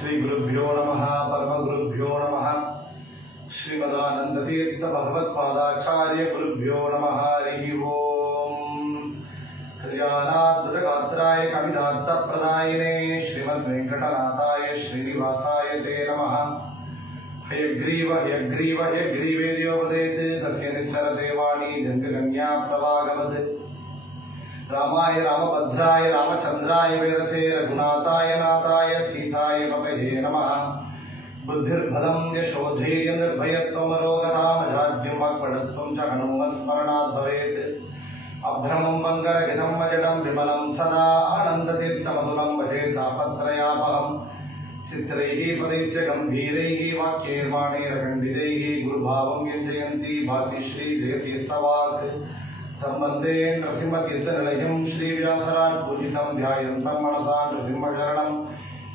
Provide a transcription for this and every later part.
श्री गुरुभ्यो नमः परमगुरुभ्यो नमः श्रीमदानंदतीर्थ भगवत्पादाचार्य गुरुभ्यो नमः हरि ओम कल्याणाद्भुतगात्राय कवितार्थप्रदायिने श्रीमद्वेंकटनाथाय श्रीनिवासाय ते नमः हयग्रीव हयग्रीव हयग्रीवेद्योपदेत् तस्य निस्सरते वाणी गङ्गगङ्ग्या प्रवागवत् रामाय रामभद्राय रामचंद्राय वेदसे रघुनाथाय नाथाय सीताय पतये नमः बुद्धिर्बलं यशोधैर्यं निर्भयत्वं अरोगतामजाड्यं वाक्पटुत्वं च हनुमत्स्मरणात् भवेत् अभ्रमं मङ्गलहितं मजडं विमलं सदा आनन्दतीर्थमधुरं भजे तापत्रयापहं चित्रैः पदैश्च गम्भीरैः वाक्यैर्वाणैरखण्डितैः गुरुभावं व्यञ्जयन्ती भाति श्रीजयतीर्थवाक् तं वन्दे नृसिंहकीर्तनिलयं श्रीव्यासराट् पूजितं ध्यायन्तं मनसा नृसिंहशरणं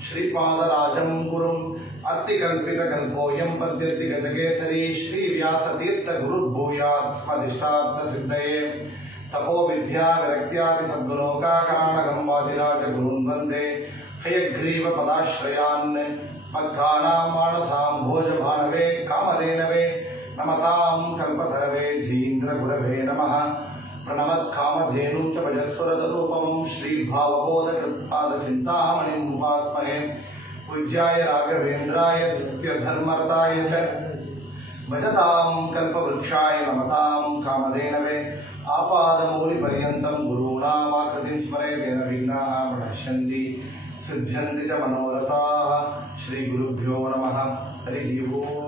श्रीपादराजं गुरुम् अत्तिकल्पितकल्पोऽयं पद्यर्तिगजकेसरी श्रीव्यासतीर्थगुरुर्भूयात् स्वधिष्ठार्थसिद्धये तपो विद्या विरक्त्यादि सद्गुणोकाकराणकं वादिराजगुरून् वन्दे हयग्रीवपदाश्रयान् भक्तानां मानसां भोजभानवे कामधेनवे नमतां कल्पतरवे धीन्द्रगुरवे नमः प्रणमत्कामधेनुं च भजस्वरतरूपमं श्रीभावबोधकृत्पादचिन्तामणिम् उपास्महे पूज्याय राघवेन्द्राय सत्यधर्मरताय च भजतां कल्पवृक्षाय नमतां कामधेनवे आपादमूलिपर्यन्तं गुरूणामाकृतिं स्मरेतेन विघ्नाः प्रणश्यन्ति सिद्ध्यन्ति च मनोरथाः श्रीगुरुभ्यो नमः हरिः ओम्।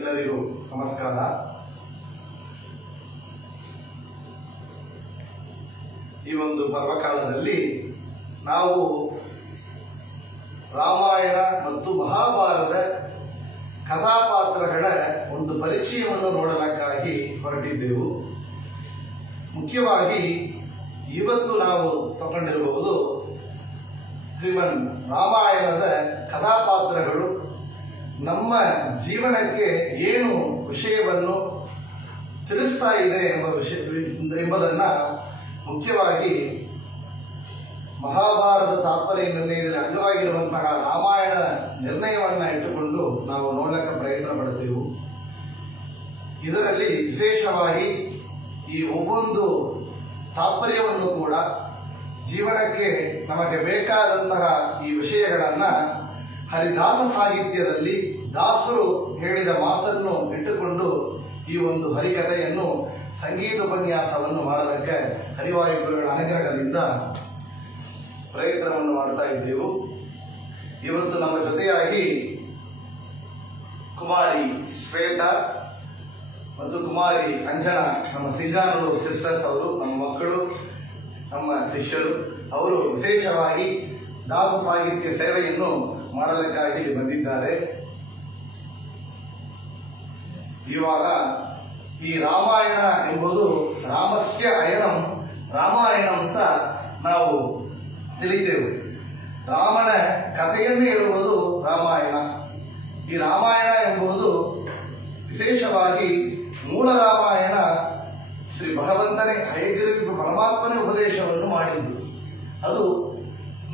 ಎಲ್ಲರಿಗೂ ನಮಸ್ಕಾರ. ಈ ಒಂದು ಪರ್ವಕಾಲದಲ್ಲಿ ನಾವು ರಾಮಾಯಣ ಮತ್ತು ಮಹಾಭಾರತ ಕಥಾಪಾತ್ರಗಳ ಒಂದು ಪರಿಚಯವನ್ನು ನೋಡಲಕ್ಕಾಗಿ ಹೊರಟಿದ್ದೆವು. ಮುಖ್ಯವಾಗಿ ಇವತ್ತು ನಾವು ತಗೊಂಡಿರಬಹುದು ಶ್ರೀಮನ್ ರಾಮಾಯಣದ ಕಥಾಪಾತ್ರಗಳು ನಮ್ಮ ಜೀವನಕ್ಕೆ ಏನು ವಿಷಯವನ್ನು ತಿಳಿಸ್ತಾ ಇದೆ ಎಂಬುದನ್ನು ಮುಖ್ಯವಾಗಿ ಮಹಾಭಾರತ ತಾತ್ಪರ್ಯ ನಿರ್ಣಯದಲ್ಲಿ ಅಂಗವಾಗಿರುವಂತಹ ರಾಮಾಯಣ ನಿರ್ಣಯವನ್ನು ಇಟ್ಟುಕೊಂಡು ನಾವು ನೋಡಲಿಕ್ಕೆ ಪ್ರಯತ್ನ ಪಡುತ್ತೇವೆ. ಇದರಲ್ಲಿ ವಿಶೇಷವಾಗಿ ಈ ಒಬ್ಬೊಂದು ತಾತ್ಪರ್ಯವನ್ನು ಕೂಡ ಜೀವನಕ್ಕೆ ನಮಗೆ ಬೇಕಾದಂತಹ ಈ ವಿಷಯಗಳನ್ನು ಹರಿದಾಸ ಸಾಹಿತ್ಯದಲ್ಲಿ ದಾಸರು ಹೇಳಿದ ಮಾತನ್ನು ಇಟ್ಟುಕೊಂಡು ಈ ಒಂದು ಹರಿಕಥೆಯನ್ನು ಸಂಗೀತ ಉಪನ್ಯಾಸವನ್ನು ಮಾಡಲಿಕ್ಕೆ ಹರಿವಾಯುಗುರುಗಳ ಅನುಗ್ರಹದಿಂದ ಪ್ರಯತ್ನವನ್ನು ಮಾಡ್ತಾ ಇದ್ದೆವು. ಇವತ್ತು ನಮ್ಮ ಜೊತೆಯಾಗಿ ಕುಮಾರಿ ಶ್ವೇತಾ ಮತ್ತು ಕುಮಾರಿ ಅಂಜನಾ, ನಮ್ಮ ಸಿಂಗಾನೂರು ಸಿಸ್ಟರ್ಸ್, ಅವರು ನಮ್ಮ ಮಕ್ಕಳು, ನಮ್ಮ ಶಿಷ್ಯರು. ಅವರು ವಿಶೇಷವಾಗಿ ದಾಸ ಸಾಹಿತ್ಯ ಸೇವೆಯನ್ನು ಮಾಡಲಿಕ್ಕಾಗಿ ಬಂದಿದ್ದಾರೆ. ಇವಾಗ ಈ ರಾಮಾಯಣ ಎಂಬುದು ರಾಮಸ್ಯ ಅಯನಂ ರಾಮಾಯಣ ಅಂತ ನಾವು ತಿಳಿತೇವೆ. ರಾಮನ ಕಥೆಯನ್ನು ಹೇಳುವುದು ರಾಮಾಯಣ. ಈ ರಾಮಾಯಣ ಎಂಬುದು ವಿಶೇಷವಾಗಿ ಮೂಲ ರಾಮಾಯಣ ಶ್ರೀ ಭಗವಂತನೇ ಹಯಗ್ರೀವ ಪರಮಾತ್ಮನೇ ಉಪದೇಶವನ್ನು ಮಾಡಿದ್ದು. ಅದು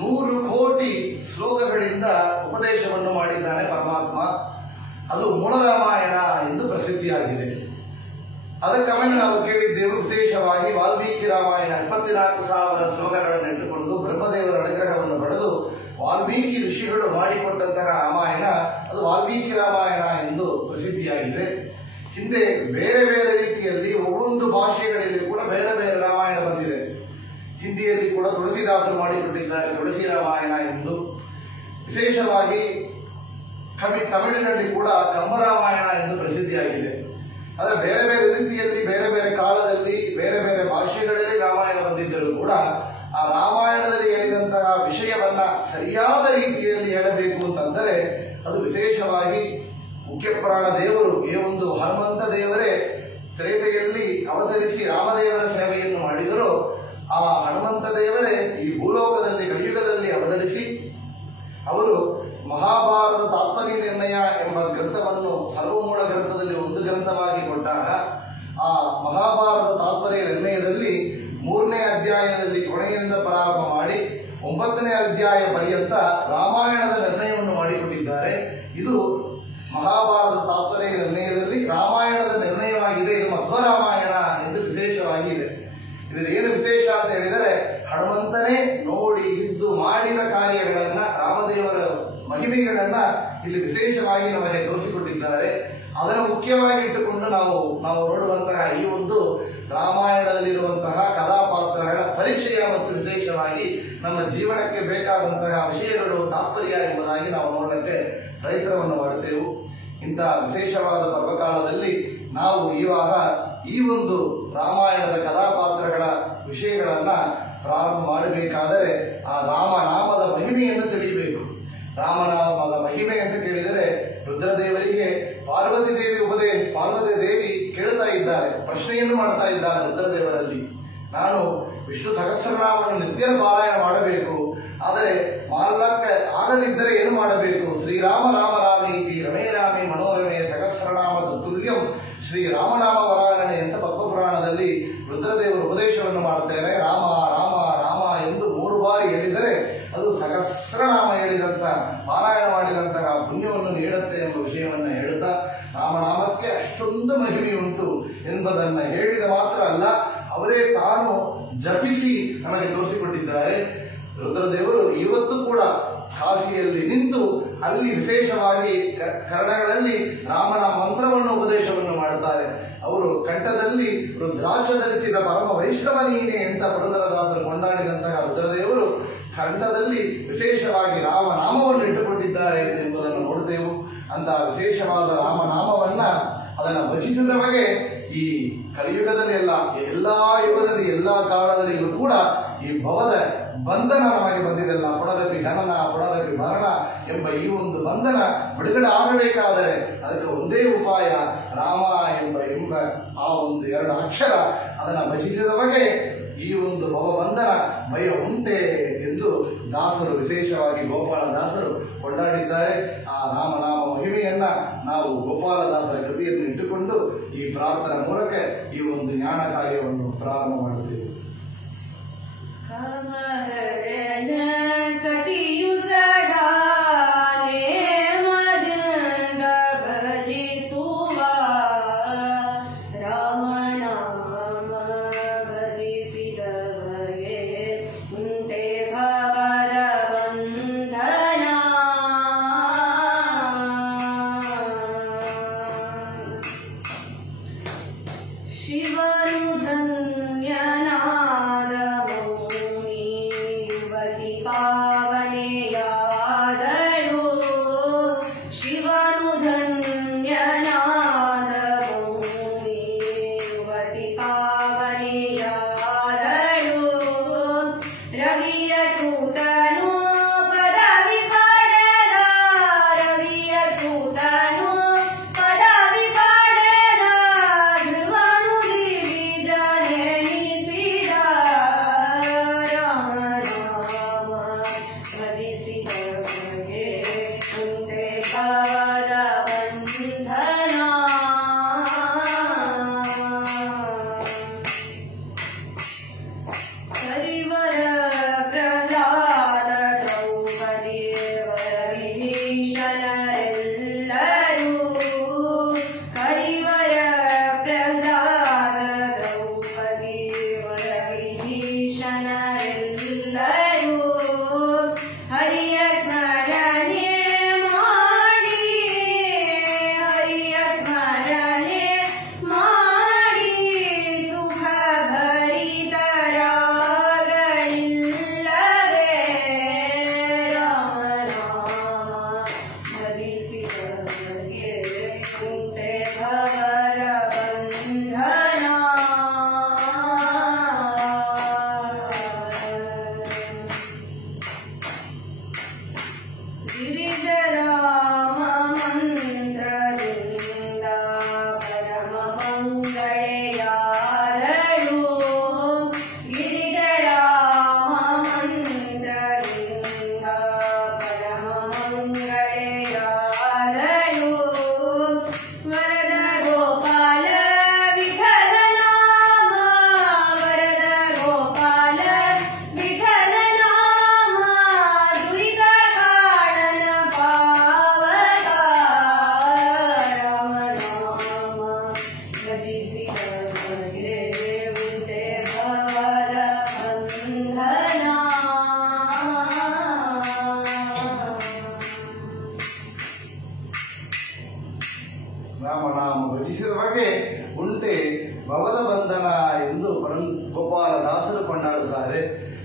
100 ಕೋಟಿ ಶ್ಲೋಕಗಳಿಂದ ಉಪದೇಶವನ್ನು ಮಾಡಿದ್ದಾನೆ ಪರಮಾತ್ಮ. ಅದು ಮೂಲ ರಾಮಾಯಣ ಎಂದು ಪ್ರಸಿದ್ಧಿಯಾಗಿದೆ. ಅದಕ್ಕಾಗಿ ನಾವು ಕೇಳಿದ್ದೇವೆ ವಿಶೇಷವಾಗಿ ವಾಲ್ಮೀಕಿ ರಾಮಾಯಣ 24,000 ಶ್ಲೋಕಗಳನ್ನು ಇಟ್ಟುಕೊಂಡು ಬ್ರಹ್ಮದೇವರ ಅನುಗ್ರಹವನ್ನು ಪಡೆದು ವಾಲ್ಮೀಕಿ ಋಷಿಗಳು ಮಾಡಿಕೊಟ್ಟಂತಹ ರಾಮಾಯಣ ಅದು ವಾಲ್ಮೀಕಿ ರಾಮಾಯಣ ಎಂದು ಪ್ರಸಿದ್ಧಿಯಾಗಿದೆ. ಹಿಂದೆ ಬೇರೆ ಬೇರೆ ರೀತಿಯಲ್ಲಿ ಒவ்வೊಂದು ಭಾಷೆಗಳಲ್ಲಿ ಕೂಡ ಬೇರೆ ಬೇರೆ ರಾಮಾಯಣ ಬಂದಿದೆ. ಹಿಂದಿಯಲ್ಲಿ ಕೂಡ ತುಳಸಿದಾಸರು ಮಾಡಿಕೊಟ್ಟಿದ್ದಾರೆ ತುಳಸಿ ರಾಮಾಯಣ ಎಂದು. ವಿಶೇಷವಾಗಿ ತಮಿಳಿನಲ್ಲಿ ಕೂಡ ಕಂಬರಾಮಾಯಣ ಎಂದು ಪ್ರಸಿದ್ಧಿಯಾಗಿದೆ. ಆದರೆ ಬೇರೆ ಬೇರೆ ರೀತಿಯಲ್ಲಿ ಬೇರೆ ಬೇರೆ ಕಾಲದಲ್ಲಿ ಬೇರೆ ಬೇರೆ ಭಾಷೆಗಳಲ್ಲಿ ರಾಮಾಯಣ ಬಂದಿದ್ದರೂ ಕೂಡ ಆ ರಾಮಾಯಣದಲ್ಲಿ ಹೇಳಿದಂತಹ ವಿಷಯವನ್ನ ಸರಿಯಾದ ರೀತಿಯಲ್ಲಿ ಹೇಳಬೇಕು ಅಂತಂದರೆ ಅದು ವಿಶೇಷವಾಗಿ ಮುಖ್ಯಪ್ರಾಣ ದೇವರು ಈ ಒಂದು ಹನುಮಂತ ದೇವರೇ ತ್ರೇತೆಯಲ್ಲಿ ಅವತರಿಸಿ ರಾಮದೇವರ ಸೇವೆಯನ್ನು ಮಾಡಿದರೂ ಆ ಹನುಮಂತ ದೇವರೇ ಈ ಭೂಲೋಕದಲ್ಲಿ ಕಲಿಯುಗದಲ್ಲಿ ಅವತರಿಸಿ ಅವರು ಮಹಾಭಾರತ ತಾತ್ಪರ್ಯ ನಿರ್ಣಯ ಎಂಬ ಗ್ರಂಥವನ್ನು ಸರ್ವಮೂಲ ಗ್ರಂಥದಲ್ಲಿ ಒಂದು ಗ್ರಂಥವಾಗಿ ಕೊಟ್ಟ ಪರ್ಯಾಯ ಪರ್ಯಂತ ರಾಮಾಯಣದ ನಿರ್ಣಯವನ್ನು ಮಾಡಿಕೊಂಡಿದ್ದಾರೆ. ಇದು ಮಹಾಭಾರತ ತಾತ್ಪರ್ಯ ನಿರ್ಣಯದಲ್ಲಿ ರಾಮಾಯಣದ ನಿರ್ಣಯವಾಗಿದೆ. ಇದು ಮಧ್ವ ರಾಮಾಯಣ ಎಂದು ವಿಶೇಷವಾಗಿದೆ. ಇದರ ಏನು ವಿಶೇಷ ಅಂತ ಹೇಳಿದರೆ, ಹನುಮಂತನೇ ನೋಡಿ ಇದ್ದು ಮಾಡಿದ ಕಾರ್ಯಗಳನ್ನ, ರಾಮದೇವರ ಮಹಿಮೆಗಳನ್ನ ಇಲ್ಲಿ ವಿಶೇಷವಾಗಿ ನಮಗೆ ತೋರಿಸಿಕೊಟ್ಟಿದ್ದಾರೆ. ಅದನ್ನು ಮುಖ್ಯವಾಗಿ ಇಟ್ಟುಕೊಂಡು ನಾವು ನೋಡುವಂತಹ ಈ ಒಂದು ರಾಮಾಯಣದಲ್ಲಿರುವಂತಹ ಕಥಾಪಾತ್ರಗಳ ಪರಿಚಯ ಮತ್ತು ವಿಶೇಷವಾಗಿ ನಮ್ಮ ಜೀವನಕ್ಕೆ ಬೇಕಾದಂತಹ ವಿಷಯಗಳು ತಾತ್ಪರ್ಯ ಎಂಬುದಾಗಿ ನಾವು ನೋಡಲಿಕ್ಕೆ ಪ್ರಯತ್ನವನ್ನು ಮಾಡುತ್ತೇವೆ. ಇಂತಹ ವಿಶೇಷವಾದ ಪರ್ವಕಾಲದಲ್ಲಿ ನಾವು ಇವಾಗ ಈ ಒಂದು ರಾಮಾಯಣದ ಕಥಾಪಾತ್ರಗಳ ವಿಷಯಗಳನ್ನ ಪ್ರಾರಂಭ ಮಾಡಬೇಕಾದರೆ ಆ ರಾಮನಾಮದ ಮಹಿಮೆಯನ್ನು ತಿಳಿಯಬೇಕು. ರಾಮನಾಮದ ಮಹಿಮೆ ಅಂತ ಕೇಳಿದರೆ, ರುದ್ರದೇವರಿಗೆ ಪಾರ್ವತಿ ದೇವಿ ಕೇಳ್ತಾ ಇದ್ದಾರೆ, ಪ್ರಶ್ನೆಯನ್ನು ಮಾಡ್ತಾ ಇದ್ದಾರೆ ರುದ್ರದೇವರಲ್ಲಿ. ನಾನು ವಿಷ್ಣು ಸಹಸ್ರನಾಮವನ್ನು ನಿತ್ಯ ಪಾರಾಯಣ ಮಾಡಬೇಕು, ಆದರೆ ಮಾಡಲಿಕ್ಕೆ ಆಗದಿದ್ದರೆ ಏನು ಮಾಡಬೇಕು? ಶ್ರೀರಾಮ ರಾಮ ರಾಮೀತಿ ರಮೇ ರಾಮಿ ಮನೋರಮೆ ಸಹಸ್ರನಾಮದ ತುಲ್ಯಂ ಶ್ರೀರಾಮನಾಮ ವರಾಗಣೆ ಅಂತ ಪದ್ಮಪುರಾಣದಲ್ಲಿ ರುದ್ರದೇವರು ಉಪದೇಶವನ್ನು ಮಾಡುತ್ತಾರೆ. ರಾಮ ರಾಮ ರಾಮ ಎಂದು 3 ಬಾರಿ ಹೇಳಿದರೆ ಅದು ಸಹಸ್ರನಾಮ ಹೇಳಿದಂತ, ಪಾರಾಯಣ ಮಾಡಿದಂತಹ ಪುಣ್ಯವನ್ನು ನೀಡುತ್ತೆ ಎಂಬ ವಿಷಯವನ್ನು ಹೇಳುತ್ತಾ, ರಾಮನಾಮಕ್ಕೆ ಅಷ್ಟೊಂದು ಮಹಿಮೆ ಉಂಟು ಎಂಬುದನ್ನು ಹೇಳಿದ ಮಾತ್ರ ಅಲ್ಲ, ಅವರೇ ತಾನು ಜಪಿಸಿ ನಮಗೆ ತೋರಿಸಿಕೊಟ್ಟಿದ್ದಾರೆ. ರುದ್ರದೇವರು ಇವತ್ತು ಕೂಡ ಕಾಶಿಯಲ್ಲಿ ನಿಂತು ಅಲ್ಲಿ ವಿಶೇಷವಾಗಿ ಕರ್ಣಗಳಲ್ಲಿ ರಾಮನ ಮಂತ್ರವನ್ನು ಉಪದೇಶವನ್ನು ಮಾಡುತ್ತಾರೆ. ಅವರು ಕಂಠದಲ್ಲಿ ರುದ್ರಾಕ್ಷ ಧರಿಸಿದ ಪರಮ ವೈಷ್ಣವ ನೀನೆ ಅಂತ ಪುರಂದರದಾಸರು ಕೊಂಡಾಡಿದಂತಹ ರುದ್ರದೇವರು ಕಂಠದಲ್ಲಿ ವಿಶೇಷವಾಗಿ ರಾಮನಾಮವನ್ನು ಇಟ್ಟುಕೊಂಡಿದ್ದಾರೆ ಎಂಬುದನ್ನು ನೋಡುತ್ತೇವೆ. ಅಂತಹ ವಿಶೇಷವಾದ ರಾಮನಾಮವನ್ನ ಅದನ್ನು ಭಜಿಸಿದ ಬಗೆ ಈ ಕಲಿಯುಗದಲ್ಲಿ ಎಲ್ಲಾ ಯುಗದಲ್ಲಿ ಎಲ್ಲಾ ಕಾಲದಲ್ಲಿಯೂ ಕೂಡ ಈ ಭವದ ಬಂಧನ ನಮಗೆ ಬಂದಿದೆಲ್ಲ. ಪುನರಪಿ ಜನನ ಪುನರಪಿ ಮರಣ ಎಂಬ ಈ ಒಂದು ಬಂಧನ ಬಿಡುಗಡೆ ಆಗಬೇಕಾದರೆ ಅದಕ್ಕೆ ಒಂದೇ ಉಪಾಯ, ರಾಮ ಎಂಬ ಆ ಒಂದು 2 ಅಕ್ಷರ ಅದನ್ನು ಭಜಿಸಿದ ಬಗೆ ಈ ಒಂದು ಭವಬಂಧನ ಭಯ ಉಂಟೆ ಎಂದು ದಾಸರು, ವಿಶೇಷವಾಗಿ ಗೋಪಾಲದಾಸರು ಕೊಂಡಾಡಿದ್ದಾರೆ. ಆ ರಾಮನಾಮ ಮಹಿಮೆಯನ್ನ ನಾವು ಗೋಪಾಲದಾಸರ ಕೃತಿಯನ್ನು ಇಟ್ಟುಕೊಂಡು ಈ ಪ್ರಾರ್ಥನೆ ಮೂಲಕ ಈ ಒಂದು ಜ್ಞಾನ ಕಾರ್ಯವನ್ನು ಪ್ರಾರಂಭ ಮಾಡುತ್ತೇವೆ. ಸತಿಯು ಸದಾ ನೇಮದಿಂದ ಭಜಿಸುವ ರಾಮನಾಮ ಭಜಿಸಿದವಗೆ ಉಂಟೆ ಭವದ ಬಂಧನ. ಶಿವನು ಧನ್ಯನಾದ ಪಾವನೆಯಾದಳು, ಶಿವನು ಧನ್ಯನಾದ ಭೂಮಿ ಯುವತಿ ಪಾವನೆಯಾದಳು. ರವಿಯ ಸೂತನು ಪದವಿ ಪಡೆದ, ರವಿಯ ಸೂತನು ಪದವಿ ಪಡೆದ, ಧ್ರುವನು ದಿವಿಜ ವಚಿಸಿದ ಬಗೆ ಉಂಟೆ ಭವದ ಬಂಧನ ಎಂದು ಗೋಪಾಲದಾಸರು ಕೊಂಡಾಡುತ್ತಾರೆ.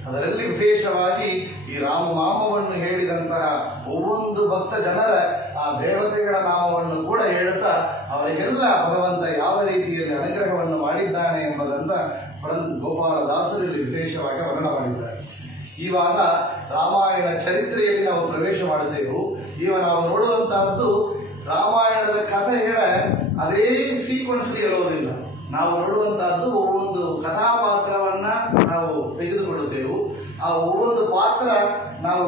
ಅದರಲ್ಲಿ ವಿಶೇಷವಾಗಿ ಈ ರಾಮನಾಮವನ್ನು ಹೇಳಿದಂತಹ ಒவ்வೊಂದು ಭಕ್ತ ಜನರ ಆ ದೇವತೆಗಳ ನಾಮವನ್ನು ಕೂಡ ಹೇಳುತ್ತಾ ಅವರಿಗೆಲ್ಲ ಭಗವಂತ ಯಾವ ರೀತಿಯಲ್ಲಿ ಅನುಗ್ರಹವನ್ನು ಮಾಡಿದ್ದಾನೆ ಎಂಬುದನ್ನು ಗೋಪಾಲದಾಸರು ಇಲ್ಲಿ ವಿಶೇಷವಾಗಿ ವರ್ಣನ ಮಾಡಿದ್ದಾರೆ. ಇವಾಗ ರಾಮಾಯಣ ಚರಿತ್ರೆಯಲ್ಲಿ ನಾವು ಪ್ರವೇಶ ಮಾಡುತ್ತೇವೆ. ಈಗ ನಾವು ನೋಡುವಂತಹದ್ದು ರಾಮಾಯಣದ ಕಥೆ ಹೇಳ ಅದೇ ಸೀಕ್ವೆನ್ಸ್ ಇರೋದಿಲ್ಲ. ನಾವು ನೋಡುವಂತಹದ್ದು ಒவ்வೊಂದು ಕಥಾಪಾತ್ರವನ್ನ ನಾವು ತೆಗೆದುಕೊಳ್ಳುತ್ತೇವೆ. ಆ ಒவ்வೊಂದು ಪಾತ್ರ ನಾವು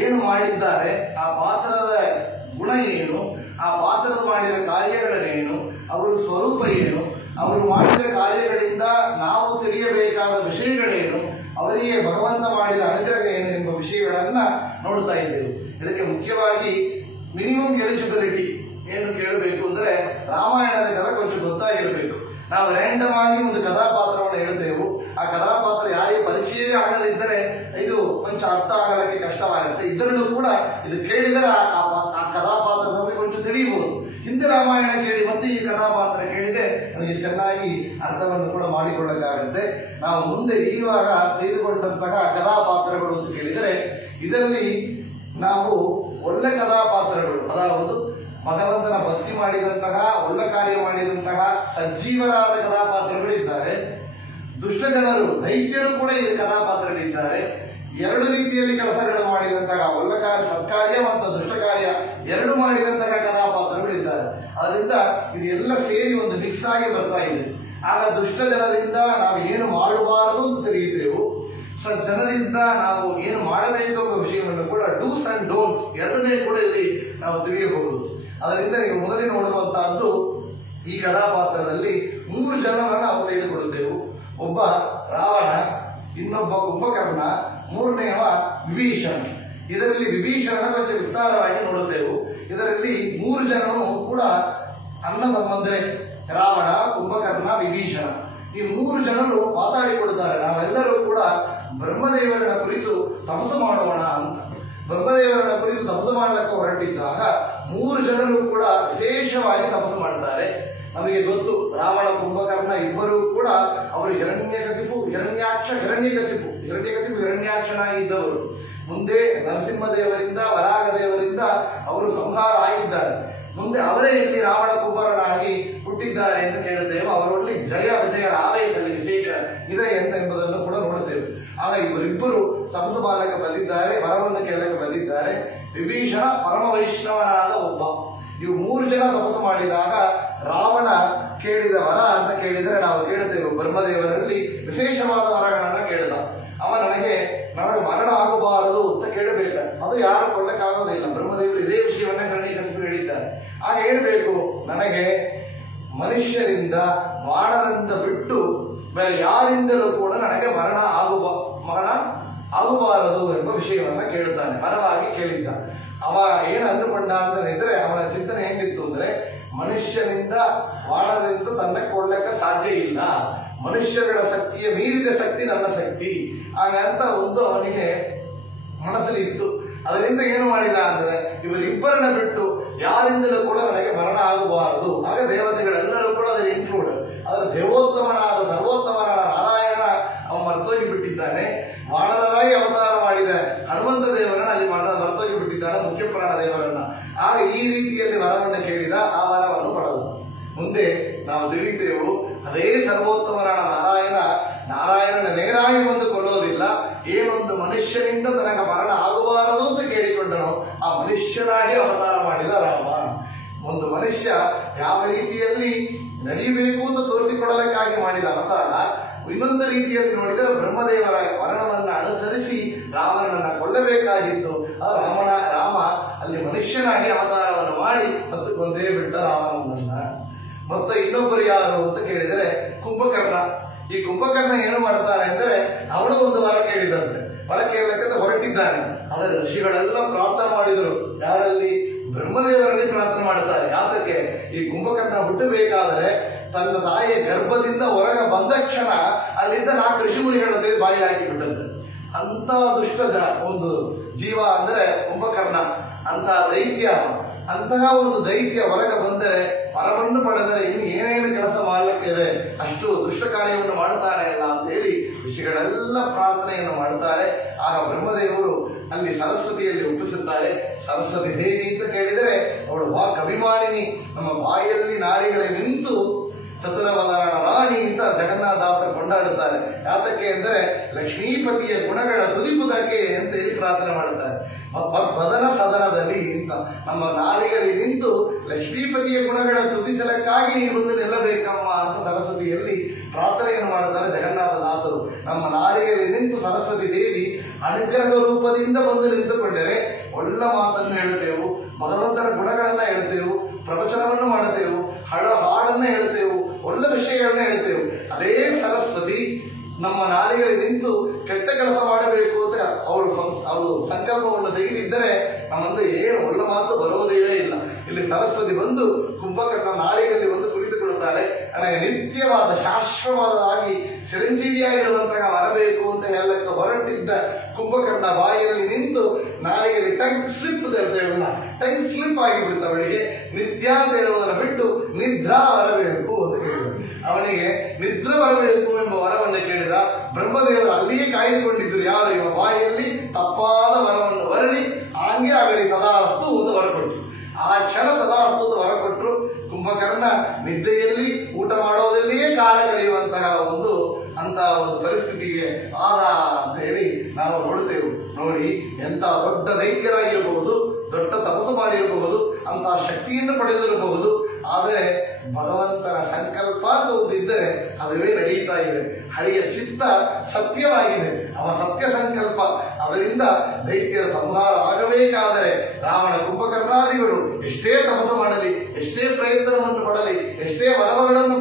ಏನು ಮಾಡಿದ್ದಾರೆ, ಆ ಪಾತ್ರದ ಗುಣ ಏನು, ಆ ಪಾತ್ರದ ಮಾಡಿದ ಕಾರ್ಯಗಳೇನು, ಅವರ ಸ್ವರೂಪ ಏನು, ಅವರು ಮಾಡಿದ ಕಾರ್ಯಗಳಿಂದ ನಾವು ತಿಳಿಯಬೇಕಾದ ವಿಷಯಗಳೇನು, ಅವರಿಗೆ ಭಗವಂತ ಮಾಡಿದ ಅನುಗ್ರಹ ಏನು ಎಂಬ ವಿಷಯಗಳನ್ನ ನೋಡ್ತಾ ಇದ್ದೇವೆ. ಇದಕ್ಕೆ ಮುಖ್ಯವಾಗಿ ಮಿನಿಮಮ್ ಎಲಿಜಿಬಿಲಿಟಿ ಏನು ಕೇಳಬೇಕು ಅಂದ್ರೆ ರಾಮಾಯಣದ ಕಥೆ ಕೊಂಚ ಗೊತ್ತಾಗಿರಬೇಕು. ನಾವು ರ್ಯಾಂಡಮ್ ಆಗಿ ಒಂದು ಕಥಾಪಾತ್ರವನ್ನು ಹೇಳ್ತೇವೆ. ಆ ಕಥಾಪಾತ್ರ ಯಾರಿಗೆ ಪರಿಚಯವೇ ಆಗದಿದ್ದರೆ ಇದು ಕೊಂಚ ಅರ್ಥ ಆಗಲಿಕ್ಕೆ ಕಷ್ಟವಾಗುತ್ತೆ. ಇದರಲ್ಲೂ ಕೂಡ ಇದು ಕೇಳಿದರೆ ಆ ಕಥಾಪಾತ್ರದ ಬಗ್ಗೆ ಕೊಂಚ ತಿಳಿಯಬಹುದು. ಹಿಂದೆ ರಾಮಾಯಣ ಕೇಳಿ ಮತ್ತೆ ಈ ಕಥಾಪಾತ್ರ ಕೇಳಿದೆ ನಮಗೆ ಚೆನ್ನಾಗಿ ಅರ್ಥವನ್ನು ಕೂಡ ಮಾಡಿಕೊಳ್ಳಕ್ಕಾಗತ್ತೆ. ನಾವು ಮುಂದೆ ಇವಾಗ ತೆಗೆದುಕೊಂಡಂತಹ ಕಥಾಪಾತ್ರಗಳು ಅಂತ ಕೇಳಿದರೆ ಇದರಲ್ಲಿ ನಾವು ಒಳ್ಳೆ ಕಥಾಪಾತ್ರಗಳು, ಅದಾವುದು ಭಗವಂತನ ಭಕ್ತಿ ಮಾಡಿದಂತಹ ಒಳ್ಳೆ ಕಾರ್ಯ ಮಾಡಿದಂತಹ ಸಜ್ಜೀವರಾದ ಕಥಾಪಾತ್ರಗಳಿದ್ದಾರೆ. ದುಷ್ಟ ಜನರು ದೈತ್ಯರು ಕೂಡ ಈ ಕಥಾಪಾತ್ರಗಳಿದ್ದಾರೆ. ಎರಡು ರೀತಿಯಲ್ಲಿ ಕೆಲಸಗಳು ಮಾಡಿದಂತಹ ಒಳ್ಳ ಕಾರ್ಯ ಸತ್ಕಾರ್ಯ ಮತ್ತು ದುಷ್ಟ ಕಾರ್ಯ ಎರಡು ಮಾಡಿದಂತಹ ಕಥಾಪಾತ್ರಗಳಿದ್ದಾರೆ. ಅದರಿಂದ ಇದೆಲ್ಲ ಸೇರಿ ಒಂದು ಮಿಕ್ಸ್ ಆಗಿ ಬರ್ತಾ ಇದೆ. ಆಗ ದುಷ್ಟ ಜನರಿಂದ ನಾವು ಏನು ಮಾಡಬಾರದು ಅಂತ ತಿಳಿಯುತ್ತೇವೆ, ಜನರಿಂದ ನಾವು ಏನು ಮಾಡಬೇಕು ಎಂಬ ವಿಷಯವನ್ನು ಕೂಡ ಡೂಸ್ ಅಂಡ್ ಡೋನ್ಸ್ ಎರಡನೇ ಕೂಡ ಇಲ್ಲಿ ನಾವು ತಿಳಿಯಬಹುದು. ಅದರಿಂದ ನೀವು ಮೊದಲೇ ನೋಡುವಂತಹದ್ದು ಈ ಕಥಾಪಾತ್ರದಲ್ಲಿ 3 ಜನರನ್ನು ನಾವು ತೆಗೆದುಕೊಳ್ಳುತ್ತೇವೆ. ಒಬ್ಬ ರಾವಣ, ಇನ್ನೊಬ್ಬ ಕುಂಭಕರ್ಣ, ಮೂರನೆಯವ ವಿಭೀಷಣ. ಇದರಲ್ಲಿ ವಿಭೀಷಣನ ಕೊಂಚ ವಿಸ್ತಾರವಾಗಿ ನೋಡುತ್ತೇವೆ. ಇದರಲ್ಲಿ 3 ಜನರು ಕೂಡ ಅಣ್ಣ ತಮ್ಮಂದ್ರೆ ರಾವಣ, ಕುಂಭಕರ್ಣ, ವಿಭೀಷಣ. ಈ 3 ಜನರು ಮಾತಾಡಿಕೊಳ್ಳುತ್ತಾರೆ. ನಾವೆಲ್ಲರೂ ಕೂಡ ಬ್ರಹ್ಮದೇವರ ಕುರಿತು ತಪಸ್ಸು ಮಾಡೋಣ ಅಂತ. ಬ್ರಹ್ಮದೇವರ ಕುರಿತು ತಪಸ್ಸು ಮಾಡಲಿಕ್ಕೆ ಹೊರಟಿದ್ದಾಗ 3 ಜನರು ಕೂಡ ವಿಶೇಷವಾಗಿ ತಪಸ್ಸು ಮಾಡ್ತಾರೆ. ನಮಗೆ ಗೊತ್ತು, ರಾವಣ ಕುಂಭಕರ್ಣ ಇಬ್ಬರು ಕೂಡ ಅವರು ಹಿರಣ್ಯಾಕ್ಷನಾಗಿದ್ದವರು. ಮುಂದೆ ನರಸಿಂಹದೇವರಿಂದ ವರಾಹದೇವರಿಂದ ಅವರು ಸಂಹಾರ ಆಗಿದ್ದಾರೆ. ಮುಂದೆ ಅವರೇ ಇಲ್ಲಿ ರಾವಣ ಕುಂಭಕರ್ಣನಾಗಿ ಹುಟ್ಟಿದ್ದಾರೆ ಎಂದು ಕೇಳುತ್ತೇವೆ. ಅವರಲ್ಲಿ ಜಯ ವಿಜಯರ ಆವೇಶದಲ್ಲಿ ವಿಶೇಷ ಇದೆ ಎಂಬುದನ್ನು ಕೂಡ ನೋಡುತ್ತೇವೆ. ಆಗ ಇವರಿಬ್ಬರು ತಪಸ್ಸು ಮಾಡಲಿಕ್ಕೆ ಬಂದಿದ್ದಾರೆ, ವರವನ್ನು ಕೇಳಲಿಕ್ಕೆ ಬಂದಿದ್ದಾರೆ. ವಿಭೀಷಣ ಪರಮ ವೈಷ್ಣವನಾದ ಒಬ್ಬ. ಇವು 3 ಜನ ತಪಸ್ಸು ಮಾಡಿದಾಗ ರಾವಣ ಕೇಳಿದ ವರ ಅಂತ ಕೇಳಿದರೆ ನಾವು ಕೇಳುತ್ತೇವೆ, ಬ್ರಹ್ಮದೇವರಲ್ಲಿ ವಿಶೇಷವಾದ ವರಗಳನ್ನ ಕೇಳಿದ. ಅವ ನನಗೆ ಮರಣ ಆಗಬಾರದು ಅಂತ ಕೇಳಬೇಕು. ಅದು ಯಾರು ಕೊಡಲಿಕ್ಕಾಗೋದಿಲ್ಲ. ಬ್ರಹ್ಮದೇವರು ಇದೇ ವಿಷಯವನ್ನ ಹಿರಣ್ಯಕಶಿಪು ಹೇಳಿದ್ದಾರೆ. ಆಗ ಹೇಳ್ಬೇಕು, ನನಗೆ ಮನುಷ್ಯರಿಂದ ವಾಣರಿಂದ ಬಿಟ್ಟು ಬೇರೆ ಯಾರಿಂದಲೂ ಕೂಡ ನನಗೆ ಮರಣ ಆಗಬಾರದು ಎಂಬ ವಿಷಯವನ್ನ ಕೇಳುತ್ತಾನೆ. ಮರವಾಗಿ ಕೇಳಿದ್ದ. ಅವ ಏನು ಅಂದುಕೊಂಡ ಅಂತಂದ್ರೆ ಅವನ ಚಿಂತನೆ ಹೆಂಗಿತ್ತು ಅಂದ್ರೆ, ಮನುಷ್ಯನಿಂದ ವಾಣದಿಂದ ತನ್ನ ಕೊಡ್ಲಿಕ್ಕೆ ಸಾಧ್ಯ ಇಲ್ಲ, ಮನುಷ್ಯಗಳ ಶಕ್ತಿಯ ಮೀರಿದ ಶಕ್ತಿ ನನ್ನ ಶಕ್ತಿ ಹಾಗಂತ ಒಂದು ಅವನಿಗೆ ಮನಸ್ಸಲ್ಲಿ ಇತ್ತು. ಅದರಿಂದ ಏನು ಮಾಡಿದ ಅಂದ್ರೆ, ಇವರಿಬ್ಬರನ್ನ ಬಿಟ್ಟು ಯಾರಿಂದಲೂ ಕೂಡ ನನಗೆ ಮರಣ ಆಗಬಾರದು. ಆಗ ದೇವತೆಗಳೆಲ್ಲರೂ ಕೂಡ ಅದರಲ್ಲಿ ಇನ್ಕ್ಲೂಡ್. ಅದರ ದೇವೋತ್ತಮನಾದ ಸರ್ವೋತ್ತಮನಾದ ನಾರಾಯಣ ಅವ ಮರ್ತೋಗಿ ಬಿಟ್ಟಿದ್ದಾನೆ. ವಾಣರಾಗಿ ಅವತಾರ ಮಾಡಿದ ಹನುಮಂತ ದೇವರನ್ನ ಅಲ್ಲಿ ಮರ್ತೋಗಿ ಬಿಟ್ಟಿದ್ದಾನೆ, ಮುಖ್ಯ ಪ್ರಾಣ ದೇವರನ್ನ. ಆಗ ಈ ರೀತಿಯಲ್ಲಿ ವರವನ್ನು ಕೇಳಿದ, ಆ ವರವನ್ನು ಪಡೆದ. ಮುಂದೆ ನಾವು ತಿಳಿಯುತ್ತೇವೆ, ಅದೇ ಸರ್ವೋತ್ತಮನಾದ ನಾರಾಯಣನ ನೇರಾಗಿ ಬಂದು ಕೊಳ್ಳೋದಿಲ್ಲ. ಏನೊಂದು ಮನುಷ್ಯನಿಂದ ತನಗೆ ಮರಣ ಆಗಬಾರದು ಅಂತ ಕೇಳಿಕೊಂಡನು, ಆ ಮನುಷ್ಯನಾಗಿ ಅವತಾರ ಮಾಡಿದ ರಾಮ. ಒಂದು ಮನುಷ್ಯ ಯಾವ ರೀತಿಯಲ್ಲಿ ನಡಿಬೇಕು ಅಂತ ತೋರಿಸಿಕೊಡಲಿಕ್ಕಾಗಿ ಮಾಡಿದ ಅವತಾರ. ಇನ್ನೊಂದು ರೀತಿಯಲ್ಲಿ ನೋಡಿದರೆ ಬ್ರಹ್ಮದೇವರ ವರ್ಣವನ್ನ ಅನುಸರಿಸಿ ರಾವಣನನ್ನ ಕೊಲ್ಲಬೇಕಾಗಿತ್ತು. ರಾಮ ಅಲ್ಲಿ ಮನುಷ್ಯನಾಗಿ ಅವತಾರವನ್ನು ಮಾಡಿ ಮತ್ತು ಕೊಂದೇ ಬಿಟ್ಟ ರಾವಣನನ್ನ. ಮತ್ತೆ ಇನ್ನೊಬ್ಬರು ಯಾರು ಅಂತ ಕೇಳಿದರೆ ಕುಂಭಕರ್ಣ. ಈ ಕುಂಭಕರ್ಣ ಏನು ಮಾಡ್ತಾನೆ ಅಂದ್ರೆ, ಅವನು ಒಂದು ವರ ಕೇಳಿದಂತೆ, ವರ ಕೇಳಲಿಕ್ಕೆ ಹೊರಟಿದ್ದಾನೆ. ಆದರೆ ಋಷಿಗಳೆಲ್ಲ ಪ್ರಾರ್ಥನೆ ಮಾಡಿದರು. ಯಾರಲ್ಲಿ? ಬ್ರಹ್ಮದೇವರಲ್ಲಿ ಪ್ರಾರ್ಥನೆ ಮಾಡುತ್ತಾರೆ. ಯಾತಕ್ಕೆ? ಈ ಕುಂಭಕರ್ಣ ಹುಟ್ಟಬೇಕಾದರೆ ತನ್ನ ತಾಯಿಯ ಗರ್ಭದಿಂದ ಹೊರಗೆ ಬಂದ ಕ್ಷಣ ಅಲ್ಲಿದ್ದ 4 ಋಷಿಮುನಿಗಳಲ್ಲಿ ಬಾಯಿ ಹಾಕಿ ಬಿಟ್ಟಂತೆ. ಅಂತ ದುಷ್ಟ ಒಂದು ಜೀವ ಅಂದ್ರೆ ಕುಂಭಕರ್ಣ. ಅಂತಹ ದೈತ್ಯ. ಅಂತಹ ಒಂದು ದೈತ್ಯ ಹೊರಗೆ ಬಂದರೆ, ವರವನ್ನು ಪಡೆದರೆ ಇನ್ನು ಏನೇನು ಕೆಲಸ ಮಾಡಲಿಕ್ಕಿದೆ, ಅಷ್ಟು ದುಷ್ಟ ಕಾರ್ಯವನ್ನು ಮಾಡುತ್ತಾನೆ ಅಲ್ಲ ಅಂತ ಹೇಳಿ ಋಷಿಗಳೆಲ್ಲ ಪ್ರಾರ್ಥನೆಯನ್ನು ಮಾಡುತ್ತಾರೆ. ಆಗ ಬ್ರಹ್ಮದೇವರು ಅಲ್ಲಿ ಸರಸ್ವತಿಯಲ್ಲಿ ಒಪ್ಪಿಸುತ್ತಾರೆ. ಸರಸ್ವತಿ ದೇವಿ ಅಂತ ಕೇಳಿದರೆ ಅವಳು ಅಭಿಮಾನಿನಿ, ನಮ್ಮ ಬಾಯಲ್ಲಿ ನಾಲಿಗೆ ನಿಂತು ಚತುರವದನ ರಾಣಿ ಅಂತ ಜಗನ್ನಾಥದಾಸರು ಕೊಂಡಾಡುತ್ತಾರೆ. ಯಾತಕ್ಕೆ ಅಂದರೆ ಲಕ್ಷ್ಮೀಪತಿಯ ಗುಣಗಳ ತುದಿಪುದಕ್ಕೆ ಅಂತ ಹೇಳಿ ಪ್ರಾರ್ಥನೆ ಮಾಡುತ್ತಾರೆ. ವದನ ಸದನದಲ್ಲಿ ಅಂತ ನಮ್ಮ ನಾಲಿಗೆಯಲ್ಲಿ ನಿಂತು ಲಕ್ಷ್ಮೀಪತಿಯ ಗುಣಗಳ ತುದಿಸಲಕ್ಕಾಗಿ ನೀನು ಬಂದು ನಿಲ್ಲಬೇಕಮ್ಮ ಅಂತ ಸರಸ್ವತಿಯಲ್ಲಿ ಪ್ರಾರ್ಥನೆಯನ್ನು ಮಾಡುತ್ತಾರೆ ಜಗನ್ನಾಥದಾಸರು. ನಮ್ಮ ನಾಲಿಗೆಯಲ್ಲಿ ನಿಂತು ಸರಸ್ವತಿ ದೇವಿ ಅನುಗ್ರಹ ರೂಪದಿಂದ ಬಂದು ನಿಂತುಕೊಂಡರೆ ಒಳ್ಳೆ ಮಾತನ್ನು ಹೇಳುತ್ತೇವು, ಭಗವಂತನ ಗುಣಗಳನ್ನ ಹೇಳ್ತೇವು, ಪ್ರವಚನವನ್ನು ಮಾಡುತ್ತೇವು, ಹಾಡನ್ನ ಹೇಳ್ತೇವು, ಒಳ್ಳೆ ವಿಷಯಗಳನ್ನ ಹೇಳ್ತೇವೆ. ಅದೇ ಸರಸ್ವತಿ ನಮ್ಮ ನಾಲಿಗೆಯಲ್ಲಿ ನಿಂತು ಕೆಟ್ಟ ಕೆಲಸ ಮಾಡಬೇಕು ಅಂತ ಅವರು ಸಂಕಲ್ಪವನ್ನು ತೆಗೆದಿದ್ದರೆ ನಮ್ಮಂದು ಏನು ಒಳ್ಳೆ ಮಾತು ಬರುವುದೇ ಇಲ್ಲ. ಇಲ್ಲಿ ಸರಸ್ವತಿ ಬಂದು ಕುಂಭಕರ್ಣ ನಾಲಿಗೆಯಲ್ಲಿ ಬಂದು ಕುಳಿತುಕೊಳ್ಳುತ್ತಾರೆ. ನನಗೆ ನಿತ್ಯವಾದ ಶಾಶ್ವತವಾಗಿ ಚಿರಂಜೀವಿಯಾಗಿರುವಂತಹ ಬರಬೇಕು ಅಂತ ಹೇಳಕ್ಕೆ ಹೊರಟಿದ್ದ ಕುಂಭಕರ್ಣ ಬಾಯಿಯಲ್ಲಿ ನಿಂತು ನಾಲಿಗೆಯಲ್ಲಿ ಟಂಗ್ ಸ್ಲಿಪ್ ತರ್ತೇವಲ್ಲ, ಟಂಗ್ ಸ್ಲಿಪ್ ಆಗಿಬಿಡುತ್ತೆ ಅವಳಿಗೆ. ನಿತ್ಯ ಅಂತ ಹೇಳುವುದನ್ನು ಬಿಟ್ಟು ನಿದ್ರಾ ಬರಬೇಕು ಅಂತ ಕೇಳಿದರು. ಅವನಿಗೆ ನಿದ್ರೆ ಬರಬೇಕು ಎಂಬ ವರವನ್ನು ಕೇಳಿದ. ಬ್ರಹ್ಮದೇವರು ಅಲ್ಲಿಯೇ ಕಾಯ್ದುಕೊಂಡಿದ್ದರು. ಯಾರು? ಇವ ಬಾಯಿಯಲ್ಲಿ ತಪ್ಪಾದ ವರವನ್ನು ಬರಲಿ, ಹಂಗೆ ಆಗಲಿ ತದಾಸ್ತು ಅಂತ ಹೊರಕೊಟ್ರು. ಆ ಕ್ಷಣ ತದಾಸ್ತು ಅಂತ ಹೊರಕೊಟ್ರು. ಕುಂಭಕರ್ಣ ನಿದ್ದೆಯಲ್ಲಿ ಊಟ ಮಾಡೋದಲ್ಲಿಯೇ ಕಾಲ ಕಳೆಯುವಂತಹ ಒಂದು ಪರಿಸ್ಥಿತಿಗೆ ಆದ ಅಂತ ಹೇಳಿ ನಾವು ನೋಡ್ತೇವೆ. ನೋಡಿ, ಎಂತ ದೊಡ್ಡ ದೈತ್ಯರಾಗಿರಬಹುದು, ದೊಡ್ಡ ತಪಸ್ಸು ಮಾಡಿರಬಹುದು, ಅಂತಹ ಶಕ್ತಿಯನ್ನು ಪಡೆದಿರಬಹುದು. ಆದರೆ ಭಗವಂತನ ಸಂಕಲ್ಪ ಅಂತ ಒಂದಿದ್ದರೆ ಅದುವೇ ನಡೆಯುತ್ತಾ ಇದೆ. ಹರಿಯ ಚಿತ್ತ ಸತ್ಯವಾಗಿದೆ, ಅವ ಸತ್ಯ ಸಂಕಲ್ಪ. ಅದರಿಂದ ದೈತ್ಯರ ಸಂಹಾರ ಆಗಬೇಕಾದರೆ ರಾವಣ ಕುಂಭಕರ್ಣಾದಿಗಳು ಎಷ್ಟೇ ತಪಸ್ಸು ಮಾಡಲಿ, ಎಷ್ಟೇ ಪ್ರಯತ್ನವನ್ನು ಪಡಲಿ, ಎಷ್ಟೇ ವರಗಳನ್ನು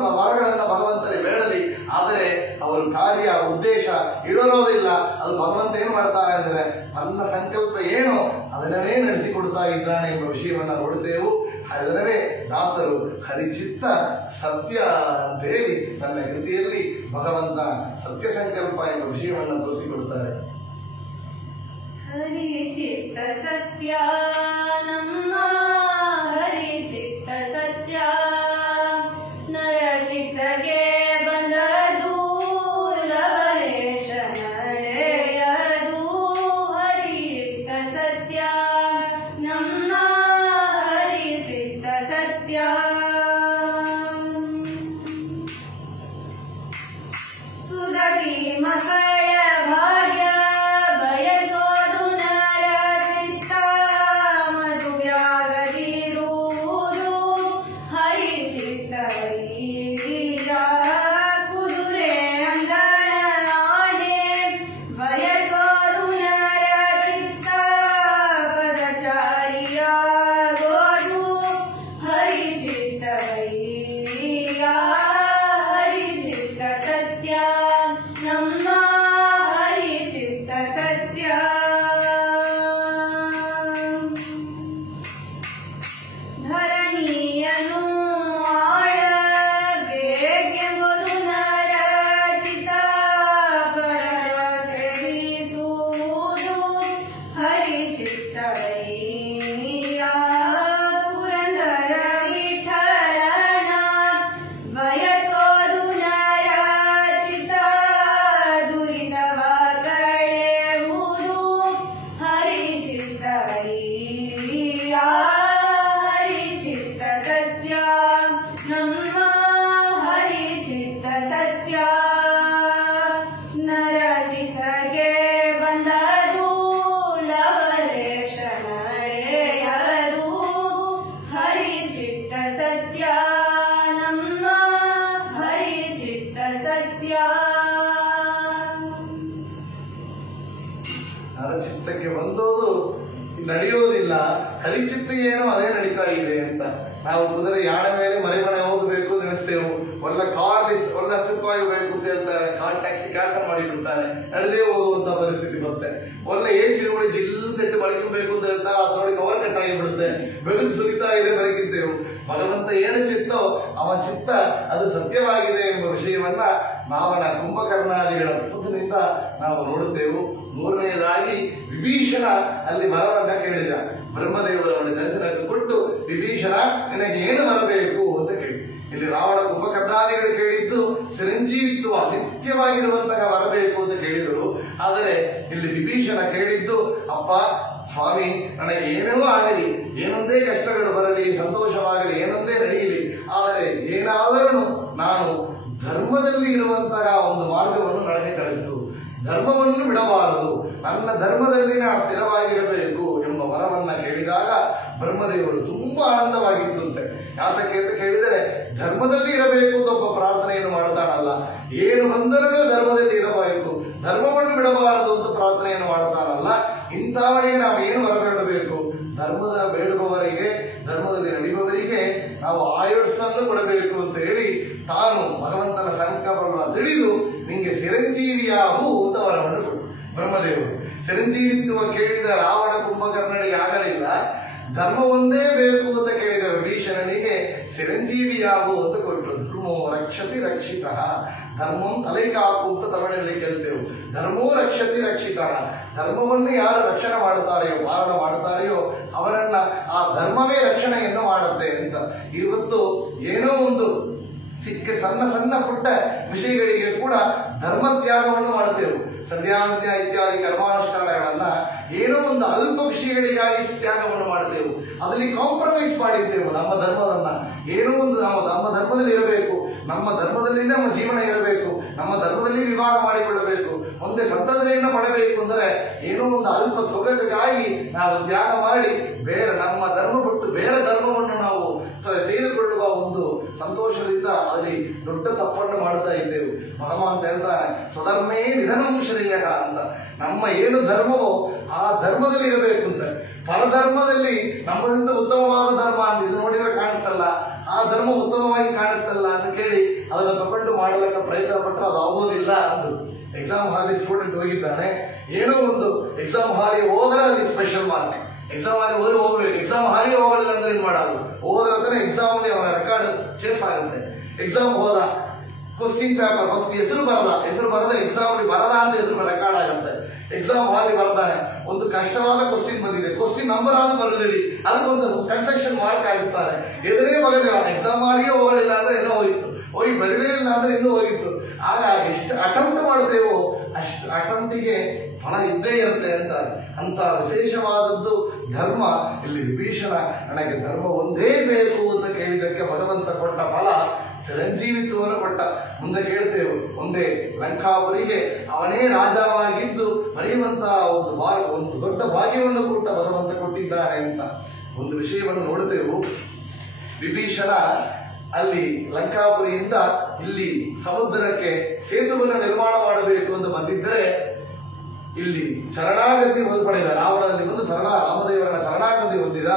ಭಗವಂತನೇ ಬೇಡಲಿ, ಆದರೆ ಅವರ ಕಾರ್ಯ ಉದ್ದೇಶ ಇಡೋದಿಲ್ಲ. ಅದು ಭಗವಂತ ಏನು ಮಾಡ್ತಾನೆ ಅಂದರೆ ತನ್ನ ಸಂಕಲ್ಪ ಏನೋ ಅದನ್ನೇ ನಡೆಸಿಕೊಡ್ತಾ ಇದ್ದಾನೆ ಎಂಬ ವಿಷಯವನ್ನು ನೋಡುತ್ತೇವೆ. ಅದಲ್ಲವೇ ದಾಸರು ಹರಿಚಿತ್ತ ಸತ್ಯ ಅಂತ ಹೇಳಿ ತನ್ನ ಕೃತಿಯಲ್ಲಿ ಭಗವಂತ ಸತ್ಯ ಸಂಕಲ್ಪ ಎಂಬ ವಿಷಯವನ್ನು ತೋರಿಸಿಕೊಡುತ್ತಾರೆ. ಹರಿಚಿತ್ತ ಸತ್ಯ ನಮ್ಮ ಹರಿಚಿತ್ತ ಸತ್ಯ ನರಚಿತ್ತಗೆ ಬಂದದು ಲವಲೇಶ ನಡೆಯದು. ಹರಿಚಿತ್ತ ಸತ್ಯ ನಮ್ಮ ಹರಿಚಿತ್ತ ಸತ್ಯ ಸುದಗಿ ಮಕ್ಕಳ ಭಾಗ್ಯ ಬಯಸೋದು ನರ ಚಿತ್ತ ಮಧುವ್ಯಾಗದಿರುವುದು ಹರಿಚಿತ್ತ ವೈರಿಯ ಕುದುರೆ ಅಂಗಣ ಆನೆ ಬಯಸೋದು ನರ ಚಿತ್ತ ಪದಚಾರಿಯಾಗೋದು ಹರಿಚಿತ್ತ ವೈರಿಯ. ಹರಿಚಿತ್ತ ಸತ್ಯ ನಮ್ಮ ಹರಿಚಿತ್ತ ಸತ್ಯ ಧರಣಿಯನು ಆಳಬೇಕೆಂಬುದು ನರಚಿತ ಪರರ ಸೇವಿಸುವುದು ಹರಿಚಿತ್ತ ವೈರಿಯ. ಪುರಂದರ ವಿಠಲನ ಬಯಸೋದು ನರಚಿತ ದುರಿತವ ಕಳೆಯುವುದು ಹರಿಚಿತ್ತ ವೈರಿಯ. ಹರಿಚಿತ್ತ ಸತ್ಯ ನಮ್ಮ ಹರಿಚಿತ್ತ ಸತ್ಯ ನರಚಿತಗೆ ಬಂದದು ಲವಲೇಶ ನಡೆಯದು ಹರಿಚಿತ್ತ ಸತ್ಯ ನಮ್ಮ ಹರಿಚಿತ್ತ ಸತ್ಯ. ನರಚಿತ್ತಕ್ಕೆ ಬಂದೋದು ನಡೆಯುವುದಿಲ್ಲ, ಹರಿಚಿತ್ತ ಏನೋ ಅದೇ ನಡೀತಾ ಇದೆ ಅಂತ. ನಾವು ಕುದುರೆ ಯಾಣ ಮೇಲೆ ಮನೆ ಹೋಗಬೇಕು ನೆನೆಸ್ತೇವೆ, ಒಳ್ಳೆ ಕಾರ್ ಒಳ್ಳೆ ಸುಖವಾಗಿ ಅಂತ ಹೇಳ್ತಾರೆ, ಕಾರ್ ಟ್ಯಾಕ್ಸಿ ಕ್ಯಾನ್ಸಲ್ ಮಾಡಿ ಬಿಡ್ತಾರೆ, ನಡೆದೇ ಹೋಗುವಂತ ಪರಿಸ್ಥಿತಿ ಬರುತ್ತೆ. ಒಳ್ಳೆ AC ನೋಡಿ ಜಿಲ್ ಸೆಟ್ಟು ಬಳಕಬೇಕು ಅಂತ ಹೇಳ್ತಾರೆ, ಅದು ನೋಡಿ ಕವರ್ ಕಟ್ ಆಗಿಬಿಡುತ್ತೆ, ಬೆಳಕು ಸುರಿತಾ ಇದೆ ಬೆಳಗಿದ್ದೇವು. ಭಗವಂತ ಏನು ಚಿತ್ತೋ ಅವನ ಚಿತ್ತ ಅದು ಸತ್ಯವಾಗಿದೆ ಎಂಬ ವಿಷಯವನ್ನ ನಾವನ ಕುಂಭಕರ್ಣಾದಿಗಳ ಪುತ್ರನಿಂದ ನಾವು ನೋಡುತ್ತೇವೆ. ಮೂರನೆಯದಾಗಿ ವಿಭೀಷಣ ಅಲ್ಲಿ ವರವನ್ನ ಕೇಳಿದ, ಬ್ರಹ್ಮದೇವರವನ್ನ ದರ್ಶನಕ್ಕೆ ಕೊಟ್ಟು ವಿಭೀಷಣ ನಿನಗೆ ಏನು ಬರಬೇಕು ಅಂತ ಕೇಳಿ. ಇಲ್ಲಿ ರಾವಣ ಕುಂಭಕರ್ಣಾದಿಗಳು ಕೇಳಿದ್ದು ಚಿರಂಜೀವಿತ್ವ ನಿತ್ಯವಾಗಿರುವಂತಹ ಬರಬೇಕು ಅಂತ ಕೇಳಿದರು. ಆದರೆ ಇಲ್ಲಿ ವಿಭೀಷಣ ಕೇಳಿದ್ದು, ಅಪ್ಪ ಸ್ವಾಮಿ ನನಗೆ ಏನೋ ಆಗಲಿ, ಏನೊಂದೇ ಕಷ್ಟಗಳು ಬರಲಿ, ಸಂತೋಷವಾಗಲಿ, ಏನೊಂದೇ ನಡೆಯಲಿ, ಆದರೆ ಏನಾದರೂ ನಾನು ಧರ್ಮದಲ್ಲಿ ಇರುವಂತಹ ಒಂದು ಮಾರ್ಗವನ್ನು ನನಗೆ ಕಳಿಸು, ಧರ್ಮವನ್ನು ಬಿಡಬಾರದು, ನನ್ನ ಧರ್ಮದಲ್ಲಿ ನಾನು ಸ್ಥಿರವಾಗಿರಬೇಕು ಎಂಬ ವರವನ್ನ ಕೇಳಿದಾಗ ಬ್ರಹ್ಮದೇವರು ತುಂಬಾ ಆನಂದವಾಗಿತ್ತಂತೆ. ಯಾತಕ್ಕೆ ಅಂತ ಕೇಳಿದರೆ ಧರ್ಮದಲ್ಲಿ ಇರಬೇಕು ಅಂತ ಒಬ್ಬ ಪ್ರಾರ್ಥನೆಯನ್ನು ಮಾಡ್ತಾನಲ್ಲ, ಏನು ಬಂದರೂ ಧರ್ಮದಲ್ಲಿ ಇರಬೇಕು, ಧರ್ಮವನ್ನು ಬಿಡಬಾರದು ಅಂತ ಪ್ರಾರ್ಥನೆಯನ್ನು ಮಾಡ್ತಾನಲ್ಲ, ಇಂಥವರಿಗೆ ನಾವು ಏನು ಹೊರಬೇಡಬೇಕು, ಧರ್ಮದ ಬೇಡುವವರಿಗೆ, ಧರ್ಮದಲ್ಲಿ ನಡೆಯುವವರಿಗೆ ನಾವು ಆಯುಷ್ಯನ್ನು ಕೊಡಬೇಕು ಅಂತ ಹೇಳಿ ತಾನು ಭಗವಂತನ ಸಂಕಲ್ಪವನ್ನು ತಿಳಿದು ನಿಂಗೆ ಚಿರಂಜೀವಿಯಾಗು ಅಂತ ವರವನ್ನು ಕೊಟ್ಟು ಬ್ರಹ್ಮದೇವರು. ಚಿರಂಜೀವಿತ್ವ ಕೇಳಿದ ರಾವಣ ಕುಂಭಕರ್ಣನಿಗೆ ಆಗಲಿಲ್ಲ, ಧರ್ಮ ಒಂದೇ ಬೇಕು ಅಂತ ಕೇಳಿದ ವಿಭೀಷಣನಿಗೆ ಚಿರಂಜೀವಿಯಾಗು ಅಂತ ಕೊಟ್ಟರು. ಧರ್ಮೋ ರಕ್ಷತಿ ರಕ್ಷಿತ, ಧರ್ಮಂ ತಲೆಗೆ ಹಾಕು ಅಂತ ತಮಿಳಲ್ಲಿ ಕೇಳ್ತೇವೆ. ಧರ್ಮೋ ರಕ್ಷತಿ ರಕ್ಷಿತ, ಧರ್ಮವನ್ನು ಯಾರು ರಕ್ಷಣೆ ಮಾಡುತ್ತಾರೆಯೋ, ಪಾಲನ ಮಾಡುತ್ತಾರೆಯೋ ಅವರನ್ನ ಆ ಧರ್ಮವೇ ರಕ್ಷಣೆಯನ್ನು ಮಾಡುತ್ತೆ ಅಂತ. ಇವತ್ತು ಏನೋ ಒಂದು ಚಿಕ್ಕ ಸಣ್ಣ ಸಣ್ಣ ಪುಟ್ಟ ವಿಷಯಗಳಿಗೆ ಕೂಡ ಧರ್ಮ ತ್ಯಾಗವನ್ನು ಮಾಡುತ್ತೇವೆ. ಸಂಧ್ಯಾವಂದ್ಯ ಇತ್ಯಾದಿ ಕರ್ಮಾನುಷ್ಠಾನಗಳನ್ನ ಏನೋ ಒಂದು ಅಲ್ಪ ವಿಷಯಗಳಿಗಾಗಿ ತ್ಯಾಗವನ್ನು ಮಾಡುತ್ತೇವೆ, ಅದರಲ್ಲಿ ಕಾಂಪ್ರಮೈಸ್ ಮಾಡಿದ್ದೇವೆ ನಮ್ಮ ಧರ್ಮದನ್ನ. ಏನೋ ಒಂದು ನಮ್ಮ ಧರ್ಮದಲ್ಲಿ ಇರಬೇಕು, ನಮ್ಮ ಧರ್ಮದಲ್ಲಿ ನಮ್ಮ ಜೀವನ ಇರಬೇಕು, ನಮ್ಮ ಧರ್ಮದಲ್ಲಿ ವಿವಾಹ ಮಾಡಿಕೊಳ್ಳಬೇಕು, ಮುಂದೆ ಸಂತತಿಯನ್ನು ಪಡಬೇಕು ಅಂದರೆ ಏನೋ ಒಂದು ಅಲ್ಪ ಸೊಗಗಾಗಿ ನಾವು ತ್ಯಾಗ ಮಾಡಿ ಬೇರೆ ನಮ್ಮ ಧರ್ಮ ಬಿಟ್ಟು ಬೇರೆ ಧರ್ಮವನ್ನು ನಾವು ತೆಗೆದುಕೊಳ್ಳುವ ಒಂದು ಸಂತೋಷದಿಂದ ಅಲ್ಲಿ ದೊಡ್ಡ ತಪ್ಪನ್ನು ಮಾಡ್ತಾ ಇದ್ದೇವೆ. ಭಗವಂತ ಹೇಳ್ತಾನೆ, ಸ್ವಧರ್ಮೇ ನಿಧನಂ ಶ್ರೇಯ ಅಂತ. ನಮ್ಮ ಏನು ಧರ್ಮವೋ ಆ ಧರ್ಮದಲ್ಲಿ ಇರಬೇಕು ಅಂತ. ಪರಧರ್ಮದಲ್ಲಿ ನಮ್ಮದಿಂದ ಉತ್ತಮವಾದ ಧರ್ಮ ಅಂತ ಇದು ನೋಡಿದ್ರೆ ಕಾಣಿಸ್ತಲ್ಲ, ಆ ಧರ್ಮ ಉತ್ತಮವಾಗಿ ಕಾಣಿಸ್ತಲ್ಲ ಅಂತ ಕೇಳಿ ಅದನ್ನು ತಗೊಂಡು ಮಾಡಲಿಕ್ಕೆ ಪ್ರಯತ್ನ ಪಟ್ಟರೆ ಅದು ಆಗೋದಿಲ್ಲ ಅಂದ್ರು. ಎಕ್ಸಾಮ್ ಹಾಲಿ ಸ್ಟೂಡೆಂಟ್ ಹೋಗಿದ್ದಾನೆ, ಏನೋ ಒಂದು ಎಕ್ಸಾಮ್ ಹಾಲಿಗೆ ಹೋದ್ರೆ ಅಲ್ಲಿ ಸ್ಪೆಷಲ್ ಮಾರ್ಕ್, ಎಕ್ಸಾಮ್ ಹಾಲಿ ಹೋದ್ರೆ ಹೋಗ್ಬೇಕು, ಎಕ್ಸಾಮ್ ಹಾಲಿಗೆ ಹೋಗಲಿಲ್ಲ ಅಂದ್ರೆ ಏನ್ ಮಾಡೋದು, ಹೋದ್ರೆ ಎಕ್ಸಾಮ್ ಅಲ್ಲಿ ಅವನ ರೆಕಾರ್ಡ್ ಚೇಸ್ ಆಗುತ್ತೆ. ಎಕ್ಸಾಮ್ ಹೋದ, ಕ್ವಶ್ಚಿನ್ ಪೇಪರ್ ಫಸ್ಟ್ ಹೆಸರು ಬರದ ಎಕ್ಸಾಮ್ ಬರದ ಅಂತ ಹೆಸರು ರೆಕಾರ್ಡ್ ಆಗುತ್ತೆ. ಎಕ್ಸಾಮ್ ಹಾಲಿ ಬರ್ತಾನೆ, ಒಂದು ಕಷ್ಟವಾದ ಕ್ವಶ್ಚಿನ್ ಬಂದಿದೆ, ಕ್ವಶ್ಚಿನ್ ನಂಬರ್ ಆದ್ರೂ ಬರೆದಿರಿ, ಅದಕ್ಕೊಂದು ಕನ್ಸೆಷನ್ ಮಾರ್ಕ್ ಆಗುತ್ತಾರೆ. ಎದುರೇ ಬಗೆದಿಲ್ಲ, ಎಕ್ಸಾಮ್ ಹಾಲಿಗೆ ಹೋಗಲಿಲ್ಲ ಅಂದ್ರೆ ಏನೋ ಹೋಗಿತ್ತು, ಹೋಗಿ ಬರಲಿಲ್ಲ ಅಂದ್ರೆ ಇನ್ನೂ ಹೋಗಿತ್ತು. ಆಗ ಎಷ್ಟು ಅಟೆಂಪ್ಟ್ ಮಾಡ್ತೇವೋ ಅಷ್ಟು ಅಟೆಂಪ್ಟಿಗೆ ಫಲ ಇದ್ದೇ ಇರುತ್ತೆ ಅಂತ. ಅಂತ ವಿಶೇಷವಾದದ್ದು ಧರ್ಮ. ಇಲ್ಲಿ ವಿಭೀಷಣ ನನಗೆ ಧರ್ಮ ಒಂದೇ ಬೇಕು ಅಂತ ಕೇಳಿದಕ್ಕೆ ಭಗವಂತ ಕೊಟ್ಟ ಫಲ ಚಿರಂಜೀವಿತ್ವವನ್ನು ಕೊಟ್ಟ. ಮುಂದೆ ಕೇಳ್ತೇವೆ, ಒಂದೇ ಲಂಕಾಪುರಿಗೆ ಅವನೇ ರಾಜವಾಗಿದ್ದು ಮರೆಯುವಂತಹ ಒಂದು ದೊಡ್ಡ ಭಾಗ್ಯವನ್ನು ಕೊಟ್ಟ ಭಗವಂತ ಕೊಟ್ಟಿದ್ದಾನೆ ಅಂತ ಒಂದು ವಿಷಯವನ್ನು ನೋಡುತ್ತೇವೆ. ವಿಭೀಷಣ ಅಲ್ಲಿ ಲಂಕಾಪುರಿಯಿಂದ ಇಲ್ಲಿ ಸಮುದ್ರಕ್ಕೆ ಸೇತುವನ್ನು ನಿರ್ಮಾಣ ಮಾಡಬೇಕು ಅಂತ ಬಂದಿದ್ದರೆ ಇಲ್ಲಿ ಶರಣಾಗತಿ ಪಡೆದ ರಾವಣನಲ್ಲಿ ಬಂದು ರಾಮದೇವರನ್ನ ಶರಣಾಗತಿ ಹೊಂದಿದ,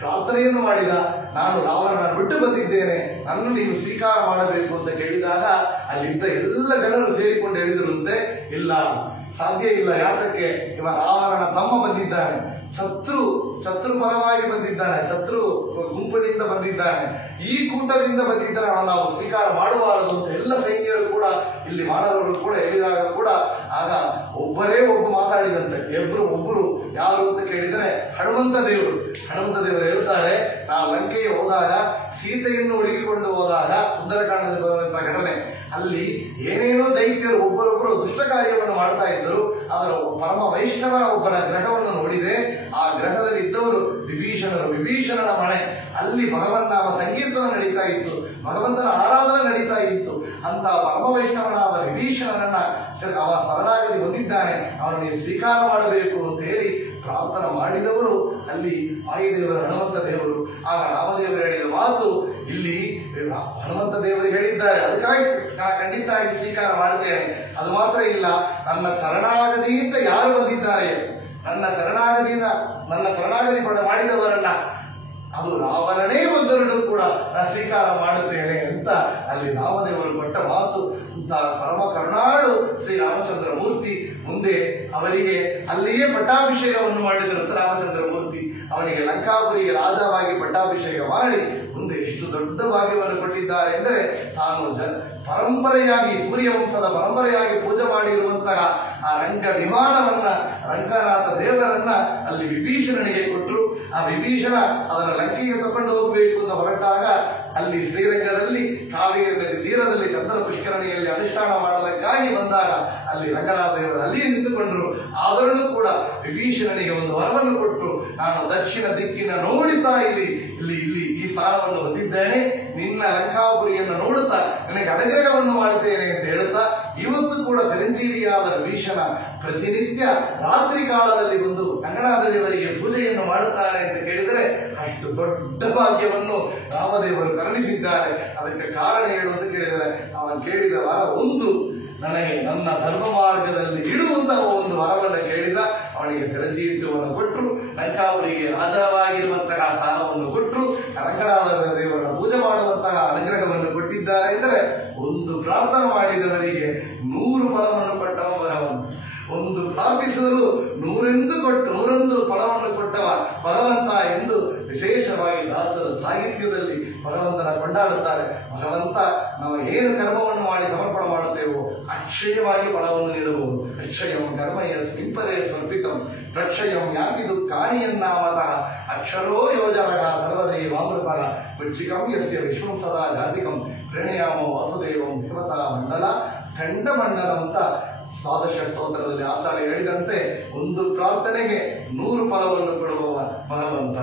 ಪ್ರಾರ್ಥನೆಯನ್ನು ಮಾಡಿದ, ನಾನು ರಾವಣನ ಬಿಟ್ಟು ಬಂದಿದ್ದೇನೆ, ನನ್ನನ್ನು ನೀವು ಸ್ವೀಕಾರ ಮಾಡಬೇಕು ಅಂತ ಕೇಳಿದಾಗ ಅಲ್ಲಿದ್ದ ಎಲ್ಲ ಜನರು ಸೇರಿಕೊಂಡು ಹೇಳಿದರಂತೆ, ಇಲ್ಲ ಸಾಧ್ಯ ಇಲ್ಲ, ಯಾತಕ್ಕೆ ಇವ ರಾವಣನ ತಮ್ಮ ಬಂದಿದ್ದಾನೆ, ಶತ್ರು ಪರವಾಗಿ ಬಂದಿದ್ದಾನೆ, ಶತ್ರು ಗುಂಪಿನಿಂದ ಬಂದಿದ್ದಾನೆ, ಈ ಕೂಟದಿಂದ ಬಂದಿದ್ದರೆ ನಾವು ಸ್ವೀಕಾರ ಮಾಡಬಾರದು ಅಂತ ಎಲ್ಲ ಸೈನ್ಯರು ಕೂಡ ಇಲ್ಲಿ ವಾನರರು ಕೂಡ ಹೇಳಿದಾಗ ಕೂಡ ಆಗ ಒಬ್ಬರೇ ಮಾತಾಡಿದಂತೆ, ಒಬ್ಬರು ಯಾರು ಅಂತ ಕೇಳಿದರೆ ಹನುಮಂತ ದೇವರು ಹೇಳ್ತಾರೆ, ನಾವು ಲಂಕೆಗೆ ಹೋದಾಗ ಸೀತೆಯನ್ನು ಹುಡುಕಿಕೊಂಡು ಹೋದಾಗ ಸುಂದರಕಾಂಡದಲ್ಲಿ ಬರುವಂತಹ ಘಟನೆ, ಅಲ್ಲಿ ಏನೇನೋ ದೈತ್ಯರು ಒಬ್ಬರೊಬ್ಬರು ದುಷ್ಟ ಕಾರ್ಯವನ್ನು ಮಾಡ್ತಾ ಇದ್ದರು. ಅದರ ಪರಮ ವೈಷ್ಣವ ಒಬ್ಬರ ಗ್ರಹವನ್ನು ನೋಡಿದೆ, ಆ ಗ್ರಹದಲ್ಲಿ ಇದ್ದವರು ವಿಭೀಷಣನ ಮನೆ, ಅಲ್ಲಿ ಭಗವಂತನ ಸಂಕೀರ್ತನ ನಡೀತಾ ಇತ್ತು, ಭಗವಂತನ ಆರಾಧನೆ ನಡೀತಾ ಇತ್ತು. ಅಂತ ಪರಮ ವೈಷ್ಣವನಾದ ವಿಭೀಷಣನನ್ನ ಅವ ಶರಣಾಗತಿ ಹೊಂದಿದ್ದಾನೆ, ಅವನು ನೀವು ಸ್ವೀಕಾರ ಮಾಡಬೇಕು ಅಂತ ಹೇಳಿ ಪ್ರಾರ್ಥನೆ ಮಾಡಿದವರು ಅಲ್ಲಿ ವಾಯುದೇವರು ಹನುಮಂತ ದೇವರು. ಆಗ ರಾಮದೇವರು ಹೇಳಿದ ಮಾತು ಇಲ್ಲಿ ಹನುಮಂತ ದೇವರಿಗೆ ಹೇಳಿದ್ದಾರೆ, ಅದಕ್ಕಾಗಿ ಖಂಡಿತ ಸ್ವೀಕಾರ ಮಾಡುತ್ತೇನೆ. ಅದು ಮಾತ್ರ ಇಲ್ಲ, ನನ್ನ ಶರಣಾಗತಿಯಿಂದ ಯಾರು ಬಂದಿದ್ದಾರೆ, ನನ್ನ ಶರಣಾಗತಿ ಮಾಡಿದವರನ್ನ ಅದು ರಾವಣನೇ ಬಂದರೂ ಕೂಡ ನಾನು ಸ್ವೀಕಾರ ಮಾಡುತ್ತೇನೆ ಅಂತ ಅಲ್ಲಿ ರಾಮದೇವರು ಕೊಟ್ಟ ಮಾತು. ಅಂತ ಪರಮ ಕರುಣಾಳು ಶ್ರೀರಾಮಚಂದ್ರ ಮೂರ್ತಿ ಮುಂದೆ ಅವರಿಗೆ ಅಲ್ಲಿಯೇ ಪಟ್ಟಾಭಿಷೇಕವನ್ನು ಮಾಡಿದರು. ರಾಮಚಂದ್ರ ಮೂರ್ತಿ ಅವನಿಗೆ ಲಂಕಾಪುರಿಗೆ ರಾಜವಾಗಿ ಪಟ್ಟಾಭಿಷೇಕ ಮಾಡಿ ಮುಂದೆ ಎಷ್ಟು ದೊಡ್ಡ ಭಾಗ್ಯವನ್ನು ಕೊಟ್ಟಿದ್ದಾರೆ ಎಂದರೆ, ತಾನು ಪರಂಪರೆಯಾಗಿ ಸೂರ್ಯವಂಶದ ಪರಂಪರೆಯಾಗಿ ಪೂಜೆ ಮಾಡಿರುವಂತಹ ಆ ರಂಗ ವಿಮಾನವನ್ನ, ರಂಗನಾಥ ದೇವರನ್ನ ಅಲ್ಲಿ ವಿಭೀಷಣನಿಗೆ ಕೊಟ್ಟರು. ಆ ವಿಭೀಷಣ ಅದನ್ನು ಲಂಕೆಗೆ ತಕೊಂಡು ಹೋಗಬೇಕು ಅಂತ ಹೊರಟಾಗ ಅಲ್ಲಿ ಶ್ರೀರಂಗದಲ್ಲಿ ಕಾವೇರಿ ನದಿ ತೀರದಲ್ಲಿ ಚಂದ್ರ ಪುಷ್ಕರಣಿಯಲ್ಲಿ ಅನುಷ್ಠಾನ ಮಾಡಲಿಕ್ಕಾಗಿ ಬಂದಾಗ ಅಲ್ಲಿ ರಂಗನಾಥ ದೇವರು ಅಲ್ಲಿಯೇ ನಿಂತುಕೊಂಡ್ರು. ಆದರೂ ಕೂಡ ವಿಭೀಷಣನಿಗೆ ಒಂದು ವರವನ್ನು ಕೊಟ್ಟು, ನಾನು ದಕ್ಷಿಣ ದಿಕ್ಕಿನ ನೋಡುತ್ತಾ ಇಲ್ಲಿ ಇಲ್ಲಿ ಇಲ್ಲಿ ಈ ಸ್ಥಾನವನ್ನು ಹೊಂದಿದ್ದೇನೆ, ನಿನ್ನ ಲಂಕಾಪುರಿಯನ್ನು ನೋಡುತ್ತಾ ನನಗೆ ಅನುಗ್ರಹವನ್ನು ಮಾಡುತ್ತೇನೆ ಅಂತ ಹೇಳುತ್ತಾ ಇವತ್ತು ಕೂಡ ಚಿರಂಜೀವಿಯಾದ ವಿಭೀಷಣ ಪ್ರತಿನಿತ್ಯ ರಾತ್ರಿ ಕಾಲದಲ್ಲಿ ಬಂದು ರಂಗನಾಥ ದೇವರಿಗೆ ಪೂಜೆಯನ್ನು ಮಾಡುತ್ತಾರೆ ಅಂತ ಕೇಳಿದರೆ ಅಷ್ಟು ದೊಡ್ಡ ಭಾಗ್ಯವನ್ನು ರಾಮದೇವರು ಕರುಣಿಸಿದ್ದಾರೆ. ಅದಕ್ಕೆ ಕಾರಣ ಏನು ಅಂತ ಕೇಳಿದರೆ, ಅವನು ಕೇಳಿದ ವರ ಒಂದು, ನನಗೆ ನನ್ನ ಧರ್ಮ ಮಾರ್ಗದಲ್ಲಿ ಇಡುವಂತಹ ಒಂದು ವರವನ್ನು ಕೇಳಿದ. ಅವನಿಗೆ ಚಿರಂಜೀವಿತ್ವವನ್ನು ಕೊಟ್ಟರು, ಲಂಕಾಪುರಿಗೆ ರಾಜವಾಗಿರುವಂತಹ ಸ್ಥಾನವನ್ನು ಕೊಟ್ಟರು, ರಂಗನಾಥ ದೇವರನ್ನು ಪೂಜೆ ಮಾಡುವಂತಹ ಅನುಗ್ರಹವನ್ನು ಕೊಟ್ಟಿದ್ದಾರೆ ಎಂದರೆ, ಒಂದು ಪ್ರಾರ್ಥನೆ ಮಾಡಿದವರಿಗೆ 100 ಫಲವನ್ನು ಕೊಟ್ಟವ ಭಗವಂತ. ಒಂದು ಪ್ರಾರ್ಥಿಸಲು 100 ಫಲವನ್ನು ಕೊಟ್ಟವ ಭಗವಂತ ಎಂದು ವಿಶೇಷವಾಗಿ ದಾಸರ ಸಾಹಿತ್ಯದಲ್ಲಿ ಭಗವಂತನ ಕೊಂಡಾಡುತ್ತಾರೆ. ಭಗವಂತ ನಾವು ಏನು ಕರ್ಮವನ್ನು ಮಾಡಿ ಸಮರ್ಪಣೆ ಮಾಡುತ್ತೇವೋ ಅಕ್ಷಯವಾಗಿ ಫಲವನ್ನು ನೀಡಬಹುದು. ಅಕ್ಷಯಂ ಕರ್ಮಯ ಸಿಂಪರೇ ಸ್ವರ್ಪಿತಂ ಪ್ರಕ್ಷಯಂ ಯಾತಿ ದುಃಖಾಣಿಯನ್ನಾಮತಃ ಅಕ್ಷರೋ ಯೋಜನಃ ಸರ್ವದೇವಾಮೃತಃ ವೃಚ್ಚಿಕಂ ಯಸ್ಯ ವಿಶ್ವಂ ಸದಾ ಜಾತಿಕಂ ಪ್ರಣಯಾಮೋ ವಾಸುದೇವಂ ದೇವತಾ ಮಂಡಲ ಖಂಡಮಂಡಲ ಅಂತ ದ್ವಾದಶ ಸ್ತೋತ್ರದಲ್ಲಿ ಆಚಾರ್ಯ ಹೇಳಿದಂತೆ ಒಂದು ಪ್ರಾರ್ಥನೆಗೆ 100 ಫಲವನ್ನು ಕೊಡುವವ ಭಗವಂತ.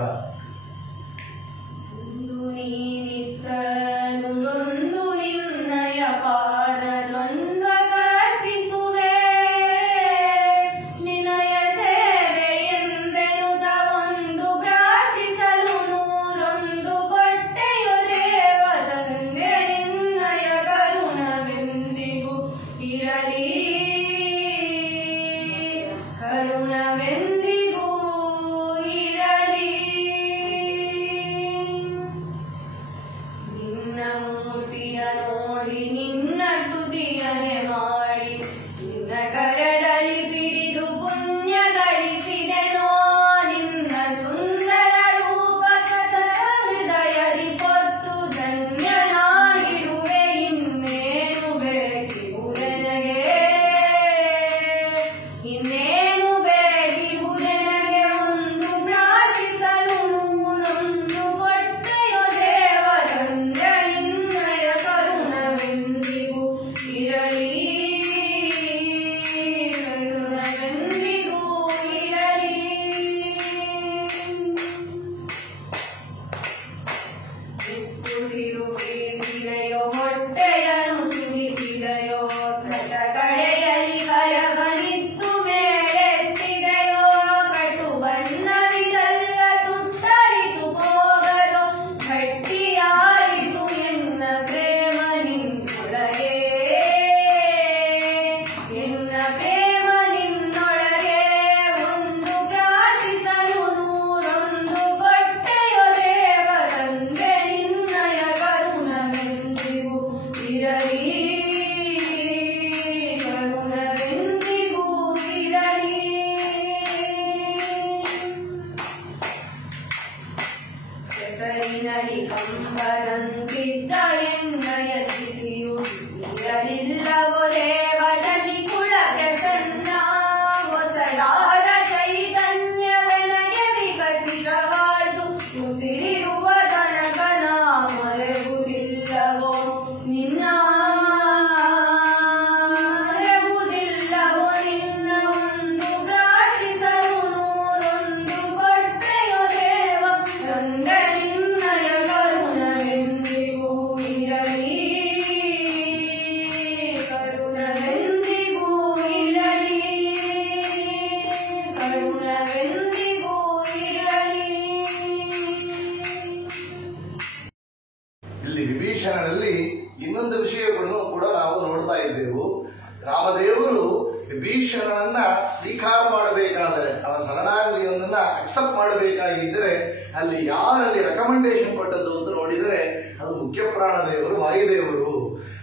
ವಿಭೀಷಣನನ್ನ ಸ್ವೀಕಾರ ಮಾಡಬೇಕಾದರೆ, ಅವನ ಶರಣಾಗತಿಯೊಂದನ್ನ ಅಕ್ಸೆಪ್ಟ್ ಮಾಡಬೇಕಾಗಿದ್ದರೆ ಅಲ್ಲಿ ಯಾರಲ್ಲಿ ರೆಕಮೆಂಡೇಶನ್ ಕೊಟ್ಟದ್ದು ಅಂತ ನೋಡಿದರೆ ಅದು ಮುಖ್ಯ ಪ್ರಾಣ ದೇವರು, ವಾಯುದೇವರು.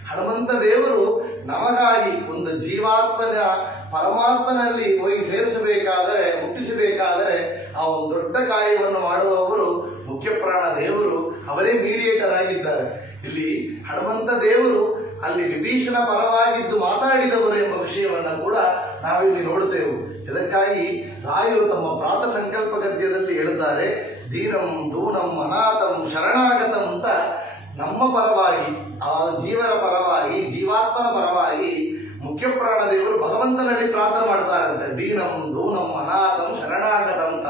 ಹನುಮಂತ ದೇವರು ನಮಗಾಗಿ ಒಂದು ಜೀವಾತ್ಮನ ಪರಮಾತ್ಮನಲ್ಲಿ ಹೋಗಿ ಸೇರಿಸಬೇಕಾದರೆ, ಹುಟ್ಟಿಸಬೇಕಾದರೆ ಆ ಒಂದು ದೊಡ್ಡ ಕಾರ್ಯವನ್ನು ಮಾಡುವವರು ಮುಖ್ಯ ಪ್ರಾಣ ದೇವರು, ಅವರೇ ಮೀಡಿಯೇಟರ್ ಆಗಿದ್ದಾರೆ. ಇಲ್ಲಿ ಹನುಮಂತ ದೇವರು ಅಲ್ಲಿ ವಿಭೀಷಣ ಪರವಾಗಿದ್ದು ಮಾತಾಡಿದವರು ಎಂಬ ವಿಷಯವನ್ನ ಕೂಡ ನಾವಿಲ್ಲಿ ನೋಡುತ್ತೇವೆ. ಇದಕ್ಕಾಗಿ ರಾಯರು ತಮ್ಮ ಪ್ರಾತ ಸಂಕಲ್ಪ ಗದ್ಯದಲ್ಲಿ ಹೇಳುತ್ತಾರೆ, ದೀನಂ ದೂನಂ ಅನಾಥಂ ಶರಣಾಗತಂ ಅಂತ ನಮ್ಮ ಪರವಾಗಿ, ಆ ಜೀವನ ಪರವಾಗಿ, ಜೀವಾತ್ಮನ ಪರವಾಗಿ ಮುಖ್ಯ ಪ್ರಾಣ ದೇವರು ಭಗವಂತನಲ್ಲಿ ಪ್ರಾರ್ಥನೆ ಮಾಡ್ತಾರಂತೆ. ದೀನಂ ದೂನಂ ಅನಾಥಂ ಶರಣಾಗತಂ ಅಂತ.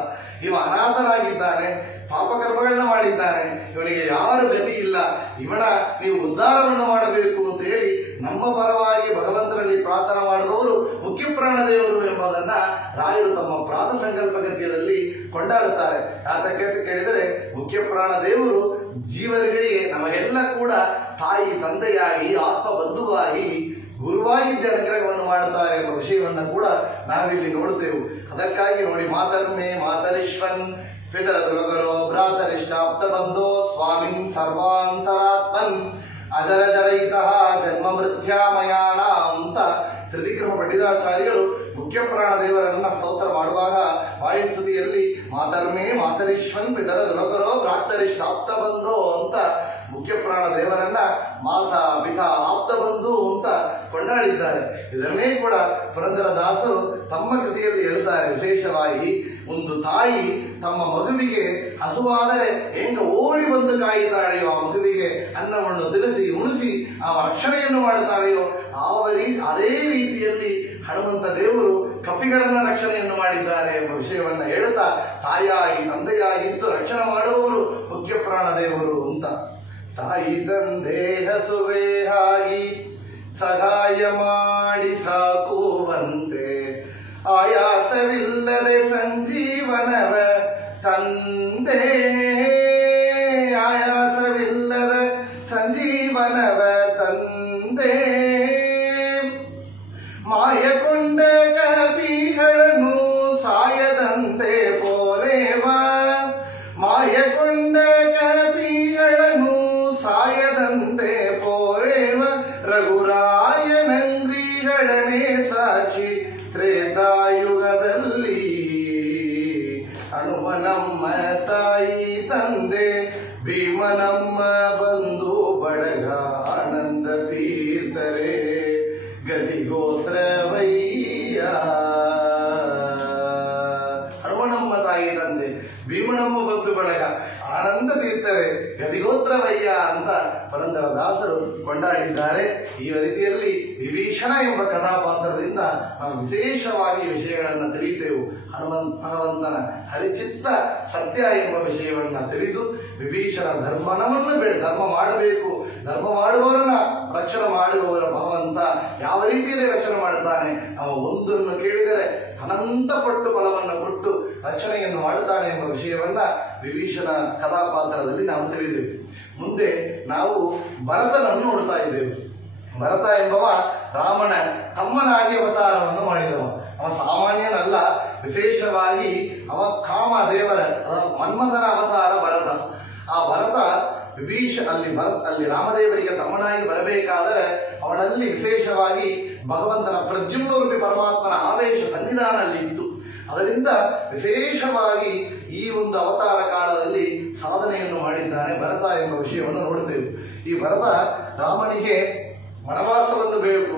ಇವ ಅನಾಥನಾಗಿದ್ದಾನೆ, ಪಾಪಕರ್ಮಗಳನ್ನ ಮಾಡಿದ್ದಾನೆ, ಇವನಿಗೆ ಯಾರು ಗತಿ ಇಲ್ಲ, ಇವನ ನೀವು ಉದ್ಧಾರವನ್ನು ಮಾಡಬೇಕು ಅಂತ ಹೇಳಿ ನಮ್ಮ ಪರವಾಗಿ ಭಗವಂತನಲ್ಲಿ ಪ್ರಾರ್ಥನೆ ಮಾಡುವವರು ಮುಖ್ಯ ಪ್ರಾಣ ದೇವರು ಎಂಬುದನ್ನ ರಾಯರು ತಮ್ಮ ಪ್ರಾತ ಸಂಕಲ್ಪ ಗದ್ಯದಲ್ಲಿ ಕೊಂಡಾಡುತ್ತಾರೆ. ಯಾತಕ್ಕೆ ಅಂತ ಕೇಳಿದರೆ ಮುಖ್ಯ ಪ್ರಾಣ ದೇವರು ಜೀವನಗಳಿಗೆ ನಮಗೆಲ್ಲ ಕೂಡ ತಾಯಿ ತಂದೆಯಾಗಿ, ಆತ್ಮ ಬಂಧುವಾಗಿ, ಗುರುವಾಗಿದ್ದ ಅನುಗ್ರಹವನ್ನು ಮಾಡುತ್ತಾರೆ ಎಂಬ ವಿಷಯವನ್ನ ಕೂಡ ನಾವಿಲ್ಲಿ ನೋಡುತ್ತೇವೆ. ಅದಕ್ಕಾಗಿ ನೋಡಿ, ಮಾತರ್ಮೇ ಮಾತರಿಶ್ವನ್ ಪಿತರದುಲಗರೋ ಭ್ರಾತರಿಷ್ಟಾಪ್ತ ಬಂಧೋ ಸ್ವಾಮಿನ್ ಸರ್ವಾಂತರಾತ್ಮನ್ ಅಜರ ಜರಯಿತಃ ಜನ್ಮ ಮೃತ್ಯಾಮಯಾಣ ಅಂತ ತ್ರಿವಿಕ್ರಮ ಪಂಡಿತಾಚಾರ್ಯರು ಮುಖ್ಯ ಪ್ರಾಣ ದೇವರನ್ನ ಸ್ತೋತ್ರ ಮಾಡುವಾಗ ವಾಯುಸ್ತುತಿಯಲ್ಲಿ ಮಾತರ್ಮೇ ಮಾತರಿಶ್ವನ್ ಪಿತರದುಲಗರೋ ಭ್ರಾತರಿಷ್ಟಾಪ್ತ ಬಂಧೋ ಅಂತ ಮುಖ್ಯ ಪ್ರಾಣ ದೇವರನ್ನ ಮಾತಾ ಪಿತಾ ಆಪ್ತ ಬಂಧು ಅಂತ ಕೊಂಡಾಡಿದ್ದಾರೆ. ಇದನ್ನೇ ಕೂಡ ಪುರಂದರದಾಸರು ತಮ್ಮ ಕೃತಿಯಲ್ಲಿ ಹೇಳ್ತಾರೆ. ವಿಶೇಷವಾಗಿ ಒಂದು ತಾಯಿ ತಮ್ಮ ಮಗುವಿಗೆ ಹಸುವಾದರೆ ಹೆಂಗ ಓಡಿ ಬಂದು ಕಾಯುತ್ತಾಳೆಯೋ, ಆ ಮಗುವಿಗೆ ಅನ್ನವನ್ನು ತಿಳಿಸಿ ಉಣಿಸಿ ಆ ರಕ್ಷಣೆಯನ್ನು ಮಾಡುತ್ತಾಳೆಯೋ ಅದೇ ರೀತಿಯಲ್ಲಿ ಹನುಮಂತ ದೇವರು ಕಪಿಗಳನ್ನ ರಕ್ಷಣೆಯನ್ನು ಮಾಡಿದ್ದಾರೆ ಎಂಬ ವಿಷಯವನ್ನ ಹೇಳುತ್ತಾ, ತಾಯಿಯಾಗಿ ತಂದೆಯಾಗಿದ್ದು ರಕ್ಷಣೆ ಮಾಡುವವರು ಮುಖ್ಯ ಪ್ರಾಣ ದೇವರು ಅಂತ. ತಾಯಿ ತಂದೆ ಹಸುವೆ ಹಾಗಿ ಸಹಾಯ ಮಾಡಿ ಸಾಕುವಂತೆ, ಆಯಾಸವಿಲ್ಲದೆ ಸಂಜೀವನವ ತಂದೆ, ಆಯಾಸವಿಲ್ಲದ ಸಂಜೀವನವ ತಂದೆ, ಮಾಯಕೊಂಡ ಕಪಿಗಳನ್ನು ಸಾಯದಂತೆ ಪೋರೆವ, ಮಾಯಕೊಂಡ ಕಪಿಗಳನ್ನು ಸಾಯದಂತೆ ಪೋರೆವ, ರಘುರಾಯನಂಗ್ರಿಗಳನೆ ಸಾಕ್ಷಿ ತ್ರೇತಾಯುಗದಲ್ಲಿ, ಹನುಮನಮ್ಮ ತಾಯಿ ತಂದೆ ಭೀಮನಮ್ಮ ಬಂಧು ಬಳಗ ಆನಂದ ತೀರ್ಥರೇ ಗದಿಗೋತ್ರವಯ್ಯ. ಹನುಮನಮ್ಮ ತಾಯಿ ತಂದೆ ಭೀಮನಮ್ಮ ಬಂಧು ಬಳಗ ಆನಂದ ತೀರ್ಥರೇ ಗದಿಗೋತ್ರವಯ್ಯ ಅಂತ ಪುರಂದರದಾಸರು ಕೊಂಡಾಡಿದ್ದಾರೆ. ಈ ರೀತಿಯಲ್ಲಿ ವಿಭೀಷಣ ಎಂಬ ಕಥಾಪಾತ್ರದಿಂದ ನಾವು ವಿಶೇಷವಾಗಿ ವಿಷಯಗಳನ್ನು ತಿಳಿಯುತ್ತೇವೆ. ಭಗವಂತನ ಹರಿಚಿತ್ತ ಸತ್ಯ ಎಂಬ ವಿಷಯವನ್ನ ತಿಳಿದು ವಿಭೀಷಣ ಧರ್ಮ ಮಾಡಬೇಕು, ಧರ್ಮ ಮಾಡುವವರನ್ನ ರಕ್ಷಣೆ ಮಾಡುವವರ ಭಗವಂತ ಯಾವ ರೀತಿಯಲ್ಲಿ ರಕ್ಷಣೆ ಮಾಡುತ್ತಾನೆ, ನಾವು ಒಂದನ್ನು ಕೇಳಿದರೆ ಅನಂತ ಪಟ್ಟು ಫಲವನ್ನು ಕೊಟ್ಟು ರಕ್ಷಣೆಯನ್ನು ಮಾಡುತ್ತಾನೆ ಎಂಬ ವಿಷಯವನ್ನ ವಿಭೀಷಣ ಕಥಾಪಾತ್ರದಲ್ಲಿ ನಾವು ತಿಳಿದೆವು. ಮುಂದೆ ನಾವು ಭರತನನ್ನು ನೋಡ್ತಾ ಇದ್ದೇವೆ. ಭರತ ಎಂಬವ ರಾಮನ ತಮ್ಮನಾಗಿ ಅವತಾರವನ್ನು ಮಾಡಿದವ. ಅವ ಸಾಮಾನ್ಯನಲ್ಲ, ವಿಶೇಷವಾಗಿ ಅವ ಕಾಮ ದೇವರ ಮನ್ಮಥನ ಅವತಾರ ಭರತ. ಆ ಭರತ ಅಲ್ಲಿ ರಾಮದೇವರಿಗೆ ತಮ್ಮನಾಗಿ ಬರಬೇಕಾದರೆ ಅವನಲ್ಲಿ ವಿಶೇಷವಾಗಿ ಭಗವಂತನ ಪ್ರದ್ಯುಮ್ನರೂಪಿ ಪರಮಾತ್ಮನ ಆವೇಶ ಸನ್ನಿಧಾನಲ್ಲಿ ಇತ್ತು. ಅದರಿಂದ ವಿಶೇಷವಾಗಿ ಈ ಒಂದು ಅವತಾರ ಕಾಲದಲ್ಲಿ ಸಾಧನೆಯನ್ನು ಮಾಡಿದ್ದಾನೆ ಭರತ ಎಂಬ ವಿಷಯವನ್ನು ನೋಡುತ್ತೇವೆ. ಈ ಭರತ ರಾಮನಿಗೆ ವನವಾಸವನ್ನು ಬೇಕು,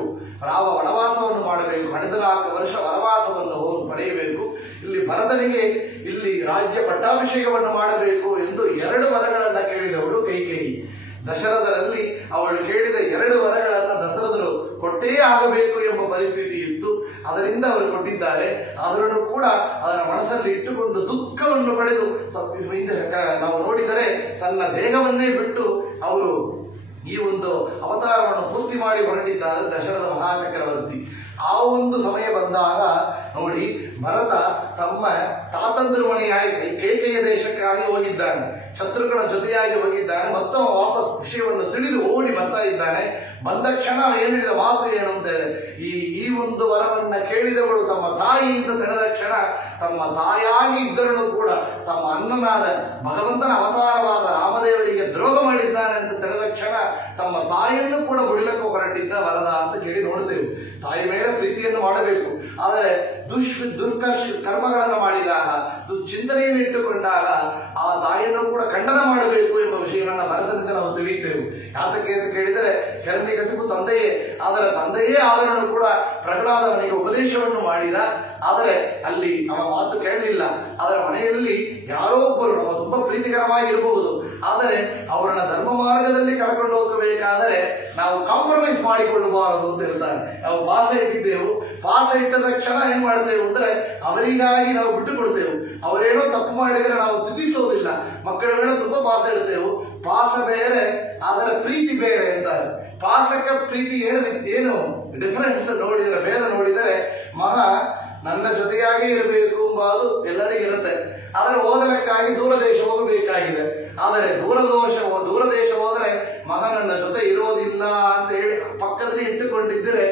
ವನವಾಸವನ್ನು ಮಾಡಬೇಕು, 14 ವರ್ಷ ವನವಾಸವನ್ನು ಪಡೆಯಬೇಕು. ಇಲ್ಲಿ ಭರತನಿಗೆ ಇಲ್ಲಿ ರಾಜ್ಯ ಪಟ್ಟಾಭಿಷೇಕವನ್ನು ಮಾಡಬೇಕು ಎಂದು 2 ವರಗಳನ್ನು ಕೇಳಿದವಳು ಕೈಕೇಯಿ. ದಶರಥರಲ್ಲಿ ಅವಳು ಕೇಳಿದ 2 ವರಗಳನ್ನು ದಶರಥರು ಕೊಟ್ಟೇ ಆಗಬೇಕು ಎಂಬ ಪರಿಸ್ಥಿತಿ ಇತ್ತು. ಅದರಿಂದ ಅವರು ಕೊಟ್ಟಿದ್ದಾರೆ. ಆದರೂ ಕೂಡ ಅದರ ಮನಸ್ಸಲ್ಲಿ ಇಟ್ಟುಕೊಂಡು ದುಃಖವನ್ನು ಪಡೆದು ನಾವು ನೋಡಿದರೆ ತನ್ನ ದೇಹವನ್ನೇ ಬಿಟ್ಟು ಅವರು ಈ ಒಂದು ಅವತಾರವನ್ನು ಪೂರ್ತಿ ಮಾಡಿ ಹೊರಟಿದ್ದಾರೆ ದಶರಥ ಮಹಾಚಕ್ರವರ್ತಿ. ಆ ಒಂದು ಸಮಯ ಬಂದಾಗ ನೋಡಿ, ಭರತ ತಮ್ಮ ತಾತಂದ್ರ ಮನೆಯಾಗಿ ಕೈಕೇಯಿಯ ದೇಶಕ್ಕಾಗಿ ಹೋಗಿದ್ದಾನೆ, ಶತ್ರುಘ್ನ ಜೊತೆಯಾಗಿ ಹೋಗಿದ್ದಾನೆ. ಮತ್ತೊಮ್ಮ ವಾಪಸ್ ವಿಷಯವನ್ನು ತಿಳಿದು ಓಡಿ ಬರ್ತಾ ಇದ್ದಾನೆ. ಬಂದ ಕ್ಷಣ ಹೇಳಿದ ಮಾತು ಏನು ಅಂತ ಈ ಒಂದು ವರವನ್ನ ಕೇಳಿದವಳು ತಮ್ಮ ತಾಯಿಯಿಂದ ತಿಳಿದ ಕ್ಷಣ ತಮ್ಮ ತಾಯಾಗಿ ಇದ್ದರನ್ನು ಕೂಡ ತಮ್ಮ ಅನ್ನನಾದ ಭಗವಂತನ ಅವತಾರವಾದ ರಾಮದೇವರಿಗೆ ದ್ರೋಹ ಮಾಡಿದ್ದಾನೆ ಅಂತ ತಿಳಿದ ಕ್ಷಣ ತಮ್ಮ ತಾಯಿಯನ್ನು ಕೂಡ ಬಿಡಲಕ್ಕೆ ಹೊರಟಿದ್ದ ವರದ ಅಂತ ಕೇಳಿ ನೋಡುತ್ತೇವೆ. ತಾಯಿ ಮೇಲೆ ಪ್ರೀತಿಯನ್ನು ಮಾಡಬೇಕು, ಆದರೆ ದುರ್ಕರ್ಷ ಕರ್ಮಗಳನ್ನು ಮಾಡಿದಾಗ ದುಶ್ಚಿಂತನೆಯನ್ನು ಇಟ್ಟುಕೊಂಡಾಗ ಆ ತಾಯಿಯನ್ನು ಕೂಡ ಖಂಡನ ಮಾಡಬೇಕು ಎಂಬ ವಿಷಯವನ್ನು ಭರತನಿಂದ ನಾವು ತಿಳಿಯುತ್ತೇವೆ. ಯಾತಕ್ಕೆ ಅಂತ ಕೇಳಿದರೆ ಹಿರಣ್ಯಕಶಿಪು ತಂದೆಯೇ, ಆದರೆ ತಂದೆಯೇ ಆದರೂ ಕೂಡ ಪ್ರಹ್ಲಾದವನಿಗೆ ಉಪದೇಶವನ್ನು ಮಾಡಿದ. ಆದರೆ ಅಲ್ಲಿ ಅವನ ಮಾತು ಕೇಳಲಿಲ್ಲ. ಅದರ ಮನೆಯಲ್ಲಿ ಯಾರೋ ಒಬ್ಬರು ತುಂಬಾ ಪ್ರೀತಿಕರವಾಗಿರಬಹುದು, ಆದರೆ ಅವರನ್ನ ಧರ್ಮ ಮಾರ್ಗದಲ್ಲಿ ಕರ್ಕೊಂಡು ಹೋಗಬೇಕಾದರೆ ನಾವು ಕಾಂಪ್ರಮೈಸ್ ಮಾಡಿಕೊಳ್ಳಬಾರದು ಅಂತ ಹೇಳ್ತಾರೆ. ನಾವು ಪಾಸ ಇಟ್ಟಿದ್ದೆವು, ಪಾಸ ಇಟ್ಟ ತಕ್ಷಣ ಏನ್ ಮಾಡ್ತೇವೆ ಅಂದ್ರೆ ಅವರಿಗಾಗಿ ನಾವು ಬಿಟ್ಟು ಕೊಡ್ತೇವೆ. ಅವರೇನೋ ತಪ್ಪು ಮಾಡಿದರೆ ನಾವು ತಿದ್ದಿಸೋದಿಲ್ಲ. ಮಕ್ಕಳ ಮೇಲೆ ತುಂಬಾ ಪಾಸ ಇಡ್ತೇವೆ. ಪಾಸ ಬೇರೆ, ಅದರ ಪ್ರೀತಿ ಬೇರೆ ಅಂತಾರೆ. ಪಾಸಕ ಪ್ರೀತಿ ಏನು ಡಿಫರೆನ್ಸ್ ನೋಡಿದರೆ, ಭೇದ ನೋಡಿದರೆ, ನನ್ನ ಜೊತೆಯಾಗಿ ಇರಬೇಕು ಎಂಬುದು ಎಲ್ಲರಿಗಿರುತ್ತೆ. ಆದರೆ ಓದಲಿಕ್ಕಾಗಿ ದೂರ ದೇಶ ಹೋಗಬೇಕಾಗಿದೆ. ಆದರೆ ದೂರ ದೇಶ ಹೋದರೆ ನನ್ನ ಜೊತೆ ಇರೋದಿಲ್ಲ ಅಂತ ಹೇಳಿ ಪಕ್ಕದಲ್ಲಿ ಇಟ್ಟುಕೊಂಡಿದ್ದರೆ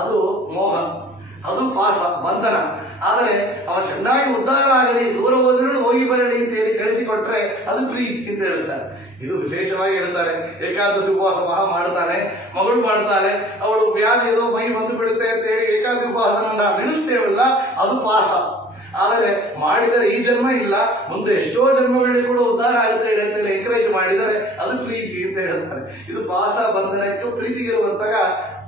ಅದು ಮೋಹ, ಅದು ಪಾಸ, ಬಂಧನ. ಆದರೆ ಅವ ಚೆನ್ನಾಗಿ ಉದ್ಧಾರ ಆಗಲಿ, ದೂರ ಹೋದ್ರೂ ಹೋಗಿ ಬರಲಿ ಅಂತ ಹೇಳಿ ಕಳಿಸಿಕೊಟ್ರೆ ಅದು ಪ್ರೀತಿ ಅಂತ ಹೇಳ್ತಾರೆ. ಇದು ವಿಶೇಷವಾಗಿ ಹೇಳ್ತಾರೆ. ಏಕಾದಶಿ ಉಪವಾಸ ಮಾಡ್ತಾನೆ, ಮಗಳು ಮಾಡ್ತಾನೆ, ಅವಳು ವ್ಯಾಧಿ ಏದೋ ಮೈ ಬಂದು ಬಿಡುತ್ತೆ ಅಂತ ಹೇಳಿ ಏಕಾದಶಿ ಉಪವಾಸನ ನಿಲ್ಲಿಸ್ತೇವಲ್ಲ, ಅದು ಪಾಸ. ಆದರೆ ಮಾಡಿದರೆ ಈ ಜನ್ಮ ಇಲ್ಲ, ಮುಂದೆ ಎಷ್ಟೋ ಜನ್ಮಗಳಿಗೆ ಕೂಡ ಉದ್ಧಾರ ಆಗುತ್ತೆ ಅಂತ ಎಂಕರೇಜ್ ಮಾಡಿದರೆ ಅದು ಪ್ರೀತಿ ಅಂತ ಹೇಳ್ತಾರೆ. ಇದು ಪಾಸ ಬಂಧನಕ್ಕೆ ಪ್ರೀತಿಗಿರುವಂತಹ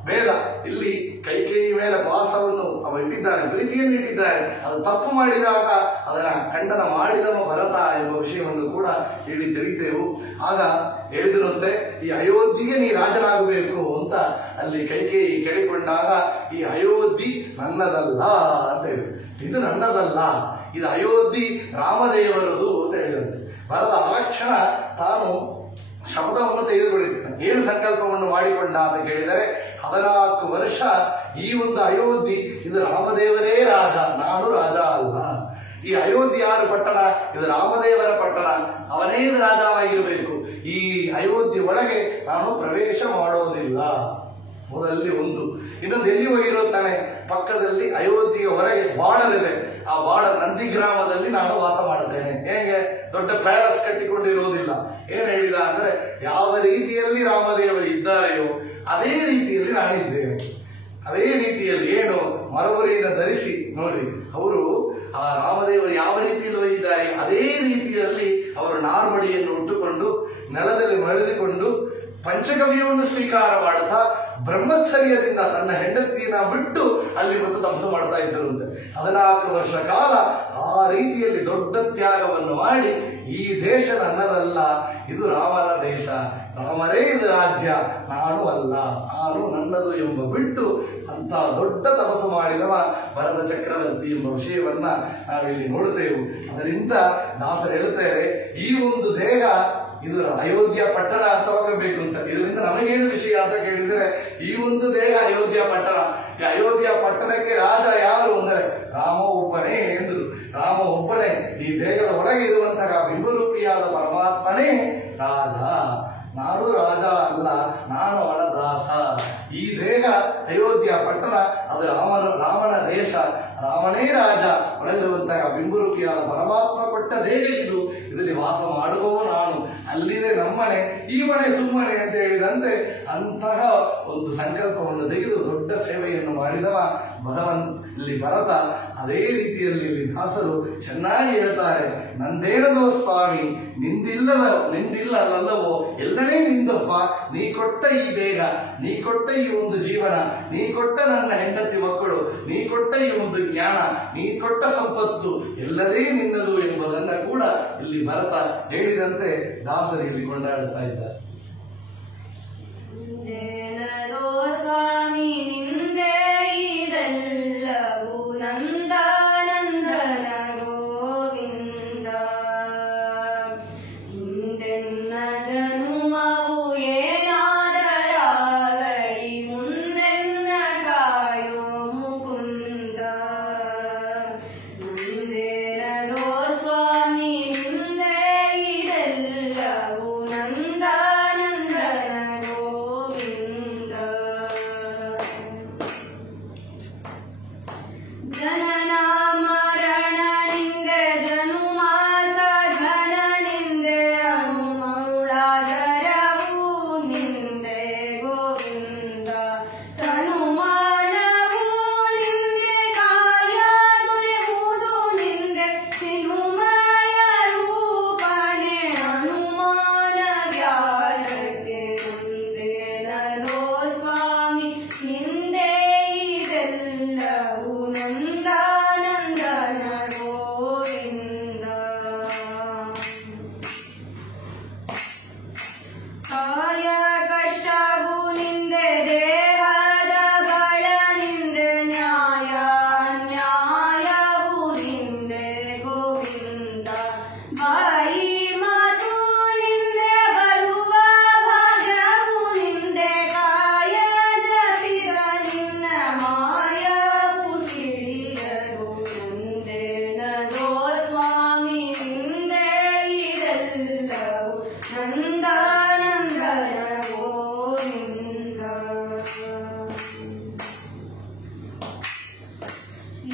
ಭೇದ. ಇಲ್ಲಿ ಕೈಕೇಯಿ ಮೇಲೆ ಪಾಸವನ್ನು ಅವ ಇಟ್ಟಿದ್ದಾನೆ, ಪ್ರೀತಿಯನ್ನು ಇಟ್ಟಿದ್ದಾರೆ. ಅದು ತಪ್ಪು ಮಾಡಿದಾಗ ಅದರ ಖಂಡನ ಮಾಡಿದವ ಭರತ ಎಂಬ ವಿಷಯವನ್ನು ಕೂಡ ಹೇಳಿ ತಿಳಿತೇವು. ಆಗ ಹೇಳಿದರಂತೆ, ಈ ಅಯೋಧ್ಯೆಗೆ ನೀ ರಾಜನಾಗಬೇಕು ಅಂತ ಅಲ್ಲಿ ಕೈಕೇಯಿ ಕೇಳಿಕೊಂಡಾಗ, ಈ ಅಯೋಧ್ಯೆ ನನ್ನದಲ್ಲ ಅಂತ ಹೇಳಿ, ಇದು ನನ್ನದಲ್ಲ, ಇದು ಅಯೋಧ್ಯೆ ರಾಮದೇವರದು ಅಂತ ಹೇಳಿದಂತೆ. ಭರತ ಆ ಕ್ಷಣ ತಾನು ಶಬ್ದವನ್ನು ತೆಗೆದುಕೊಳ್ಳುತ್ತಾನೆ. ಏನು ಸಂಕಲ್ಪವನ್ನು ಮಾಡಿಕೊಂಡ ಅಂತ ಕೇಳಿದರೆ, 14 ವರ್ಷ ಈ ಒಂದು ಅಯೋಧ್ಯೆ ಇದು ರಾಮದೇವರೇ ರಾಜ, ನಾನು ರಾಜ ಅಲ್ಲ. ಈ ಅಯೋಧ್ಯೆ ಯಾರು ಪಟ್ಟಣ? ಇದು ರಾಮದೇವರ ಪಟ್ಟಣ, ಅವನೇ ರಾಜವಾಗಿರಬೇಕು. ಈ ಅಯೋಧ್ಯೆ ಒಳಗೆ ನಾನು ಪ್ರವೇಶ ಮಾಡೋದಿಲ್ಲ. ಮೊದಲಲ್ಲಿ ಒಂದು. ಇನ್ನೊಂದು ಎಲ್ಲಿ ಹೋಗಿರುತ್ತಾನೆ? ಪಕ್ಕದಲ್ಲಿ ಅಯೋಧ್ಯೆಯ ಹೊರಗೆ ಬಾರ್ಡರ್ ಇದೆ. ಆ ಬಾರ್ಡರ್ ನಂದಿಗ್ರಾಮದಲ್ಲಿ ನಾನು ವಾಸ ಮಾಡುತ್ತೇನೆ. ಹೇಗೆ? ದೊಡ್ಡ ಪ್ಯಾಲೇಸ್ ಕಟ್ಟಿಕೊಂಡಿರುವುದಿಲ್ಲ. ಏನ್ ಹೇಳಿದ ಅಂದ್ರೆ, ಯಾವ ರೀತಿಯಲ್ಲಿ ರಾಮದೇವರು ಇದ್ದಾರೆಯೋ ಅದೇ ರೀತಿಯಲ್ಲಿ ನಾನಿದ್ದೇನೆ. ಅದೇ ರೀತಿಯಲ್ಲಿ ಏನು ಮರವರಿಯಿಂದ ಧರಿಸಿ ನೋಡಿ, ಅವರು ಆ ರಾಮದೇವರು ಯಾವ ರೀತಿಯಲ್ಲಿ ಹೋಗಿದ್ದಾರೆ ಅದೇ ರೀತಿಯಲ್ಲಿ ಅವರು ನಾರ್ಮಡಿಯನ್ನು ಉಟ್ಟುಕೊಂಡು ನೆಲದಲ್ಲಿ ಮಳೆದುಕೊಂಡು ಪಂಚಗವ್ಯವನ್ನು ಸ್ವೀಕಾರ ಮಾಡುತ್ತಾ ಬ್ರಹ್ಮಚರ್ಯದಿಂದ ತನ್ನ ಹೆಂಡತಿಯನ್ನ ಬಿಟ್ಟು ಅಲ್ಲಿ ಬಂದು ತಪಸ್ಸು ಮಾಡ್ತಾ ಇದ್ದರಂತೆ. 14 ವರ್ಷ ಕಾಲ ಆ ರೀತಿಯಲ್ಲಿ ದೊಡ್ಡ ತ್ಯಾಗವನ್ನು ಮಾಡಿ, ಈ ದೇಶ ನನ್ನದಲ್ಲ, ಇದು ರಾಮನ ದೇಶ, ರಾಮರೇ ಇದು ರಾಜ್ಯ, ನಾನು ಅಲ್ಲ, ನಾನು ನನ್ನದು ಎಂಬ ಬಿಟ್ಟು ಅಂತ ದೊಡ್ಡ ತಪಸ್ಸು ಮಾಡಿದವ ಭರತ ಚಕ್ರವರ್ತಿ ಎಂಬ ವಿಷಯವನ್ನ ನಾವಿಲ್ಲಿ ನೋಡುತ್ತೇವೆ. ಅದರಿಂದ ದಾಸರು ಹೇಳುತ್ತಾರೆ, ಈ ಒಂದು ದೇಹ ಇದು ಅಯೋಧ್ಯ ಪಟ್ಟಣ ಅಂತವಾಗಬೇಕು ಅಂತ. ಇದರಿಂದ ನಮಗೇನು ವಿಷಯ ಅಂತ ಕೇಳಿದರೆ, ಈ ಒಂದು ದೇಹ ಅಯೋಧ್ಯ ಪಟ್ಟಣ. ಈ ಅಯೋಧ್ಯ ಪಟ್ಟಣಕ್ಕೆ ರಾಜ ಯಾರು ಅಂದರೆ ರಾಮ ಒಬ್ಬನೇ ಎಂದರು. ರಾಮ ಒಬ್ಬನೇ. ಈ ದೇಹದ ಒಳಗೆ ಇರುವಂತಹ ಬಿಂಬರೂಪಿಯಾದ ಪರಮಾತ್ಮನೇ ರಾಜ. ನಾನು ರಾಜ ಅಲ್ಲ, ನಾನು ಅವನ ದಾಸ. ಈ ದೇಹ ಅಯೋಧ್ಯ ಪಟ್ಟಣ, ಅದು ರಾಮನ ದೇಶ, ರಾಮನೇ ರಾಜ. ಒಳಗಿರುವಂತಹ ಬಿಂಬರೂಪಿಯಾದ ಪರಮಾತ್ಮ ಕೊಟ್ಟ ದೇಹ ಇದು. ಇದರಲ್ಲಿ ವಾಸ ಮಾಡುವವ ನಾನು. ಅಲ್ಲಿದೆ ನಮ್ಮನೆ, ಈ ಮನೆ ಸುಮ್ಮನೆ ಅಂತ ಹೇಳಿದಂತೆ ಅಂತಹ ಒಂದು ಸಂಕಲ್ಪವನ್ನು ತೆಗೆದು ದೊಡ್ಡ ಸೇವೆಯನ್ನು ಮಾಡಿದವ ಇಲ್ಲಿ ಭರತ. ಅದೇ ರೀತಿಯಲ್ಲಿ ಇಲ್ಲಿ ದಾಸರು ಚೆನ್ನಾಗಿ ಹೇಳ್ತಾರೆ, ನಂದೇನದೋ ಸ್ವಾಮಿ ನಿಂದಿಲ್ಲವೋ ಎಲ್ಲನೇ ನಿಂದಪ್ಪ. ನೀ ಕೊಟ್ಟ ಈ ದೇಹ, ನೀ ಕೊಟ್ಟ ಈ ಒಂದು ಜೀವನ, ನೀ ಕೊಟ್ಟ ನನ್ನ ಹೆಂಡತಿ ಮಕ್ಕಳು, ನೀ ಕೊಟ್ಟ ಈ ಒಂದು ಜ್ಞಾನ, ನೀ ಕೊಟ್ಟ ಸಂಪತ್ತು ಎಲ್ಲದೇ ನಿನ್ನದು ಎಂಬುದನ್ನ ಕೂಡ ಇಲ್ಲಿ ಭರತ ಹೇಳಿದಂತೆ ದಾಸರು ಇಲ್ಲಿ ಕೊಂಡಾಡುತ್ತಾ ಇದ್ದಾರೆ. ಸ್ವಾಮಿ ನಿಂದೆ ಇದೆಲ್ಲವೂ ನಂದಾನಂದನ ಗೋವಿಂದ. ಹಿಂದೆನ್ನ ಜನುಮವು ಏನಾದರಾಗಲಿ ಮುಂದೆನ್ನ ಕಾಯೋ ಮುಕುಂದ.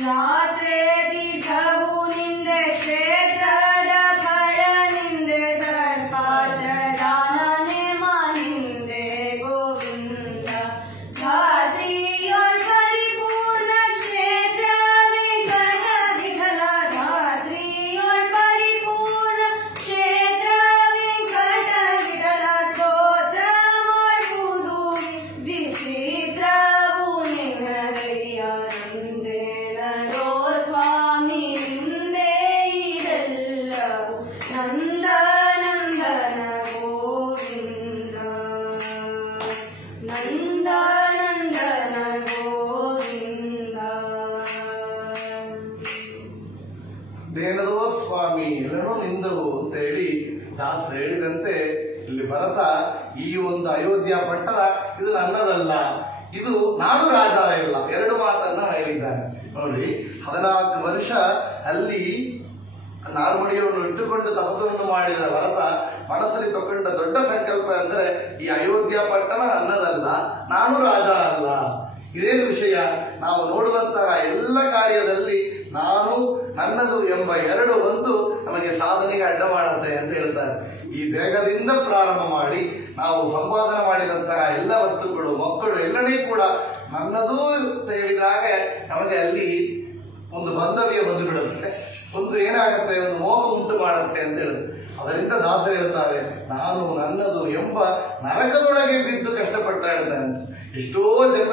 ಜಾತ್ರೆ ತೀರ್ಥವು ನಿಂದೆ ಕ್ಷೇತ್ರದ ಫಲ ನಿಂದೆ ಸತ್ಪಾತ್ರ ದಾನನೆ ಮಾನಿಂದೆ ಗೋವಿಂದ ಧಾತ್ರಿಯೊಳ್ ಪರಿಪೂರ್ಣ ಕ್ಷೇತ್ರ ವೆಂಕಟ ವಿಠಲ ಧಾತ್ರಿಯೊಳ್ ಪರಿಪೂರ್ಣ ಕ್ಷೇತ್ರ ವೆಂಕಟ ವಿಠಲ ಸ್ತೋತ್ರ ಮಾಡುವುದು ವಿಚಿತ್ರವು ನಿನ್ನದೆಯ ನಿಂದೆ ನಡೋ ಸ್ವಾಮಿ ನಿಂದೆ ಇದೆಲ್ಲವು ನಂದ ನಂದನ ಗೋವಿಂದ ನಂದ ನಂದನ ಗೋವಿಂದ ದೇನದೋ ಸ್ವಾಮಿ ಎಲ್ಲರೂ ನಿಂದವು ಅಂತ ಹೇಳಿ ದಾಸರು ಹೇಳಿದಂತೆ ಇಲ್ಲಿ ಭರತ ಈ ಒಂದು ಅಯೋಧ್ಯ ಪಟ್ಟಣ ಇದು ನನ್ನದಲ್ಲ, ಇದು ನಾನು ರಾಜ ಇಲ್ಲ, ಎರಡು ಮಾತನ್ನ ಹೇಳಿದ್ದಾನೆ ನೋಡಿ. 14 ವರ್ಷ ಅಲ್ಲಿ ನಾರ್ಮಡಿಯನ್ನು ಇಟ್ಟುಕೊಂಡು ತಪಸ್ಸನ್ನು ಮಾಡಿದ ಭರತ ಮನಸ್ಸಲ್ಲಿ ತಗೊಂಡ ದೊಡ್ಡ ಸಂಕಲ್ಪ ಅಂದರೆ ಈ ಅಯೋಧ್ಯ ಪಟ್ಟಣ ನನ್ನದಲ್ಲ, ನಾನು ರಾಜ ಅಲ್ಲ. ಇದೇನು ವಿಷಯ? ನಾವು ನೋಡುವಂತಹ ಎಲ್ಲ ಕಾರ್ಯದಲ್ಲಿ ನಾನು ನನ್ನದು ಎಂಬ ಎರಡು ಒಂದು ನಮಗೆ ಸಾಧನೆಗೆ ಅಡ್ಡ ಮಾಡುತ್ತೆ ಅಂತ ಹೇಳ್ತಾರೆ. ಈ ದೇಹದಿಂದ ಪ್ರಾರಂಭ ಮಾಡಿ ನಾವು ಸಂಪಾದನೆ ಮಾಡಿದಂತಹ ಎಲ್ಲ ವಸ್ತುಗಳು, ಮಕ್ಕಳು ಎಲ್ಲನೇ ಕೂಡ ನನ್ನದು ಅಂತ ಹೇಳಿದಾಗ ನಮಗೆ ಅಲ್ಲಿ ಒಂದು ಬಾಂಧವ್ಯ ಬಂದು ಬಿಡುತ್ತೆ, ಒಂದು ಏನಾಗುತ್ತೆ, ಒಂದು ಮೋಹ ಉಂಟು ಮಾಡುತ್ತೆ ಅಂತ ಹೇಳುದು. ಅದರಿಂದ ದಾಸರು ಹೇಳ್ತಾರೆ, ನಾನು ನನ್ನದು ಎಂಬ ನರಕದೊಳಗೆ ಬಿದ್ದು ಕಷ್ಟಪಟ್ಟ ಹೇಳ್ತಾನೆ. ಎಷ್ಟೋ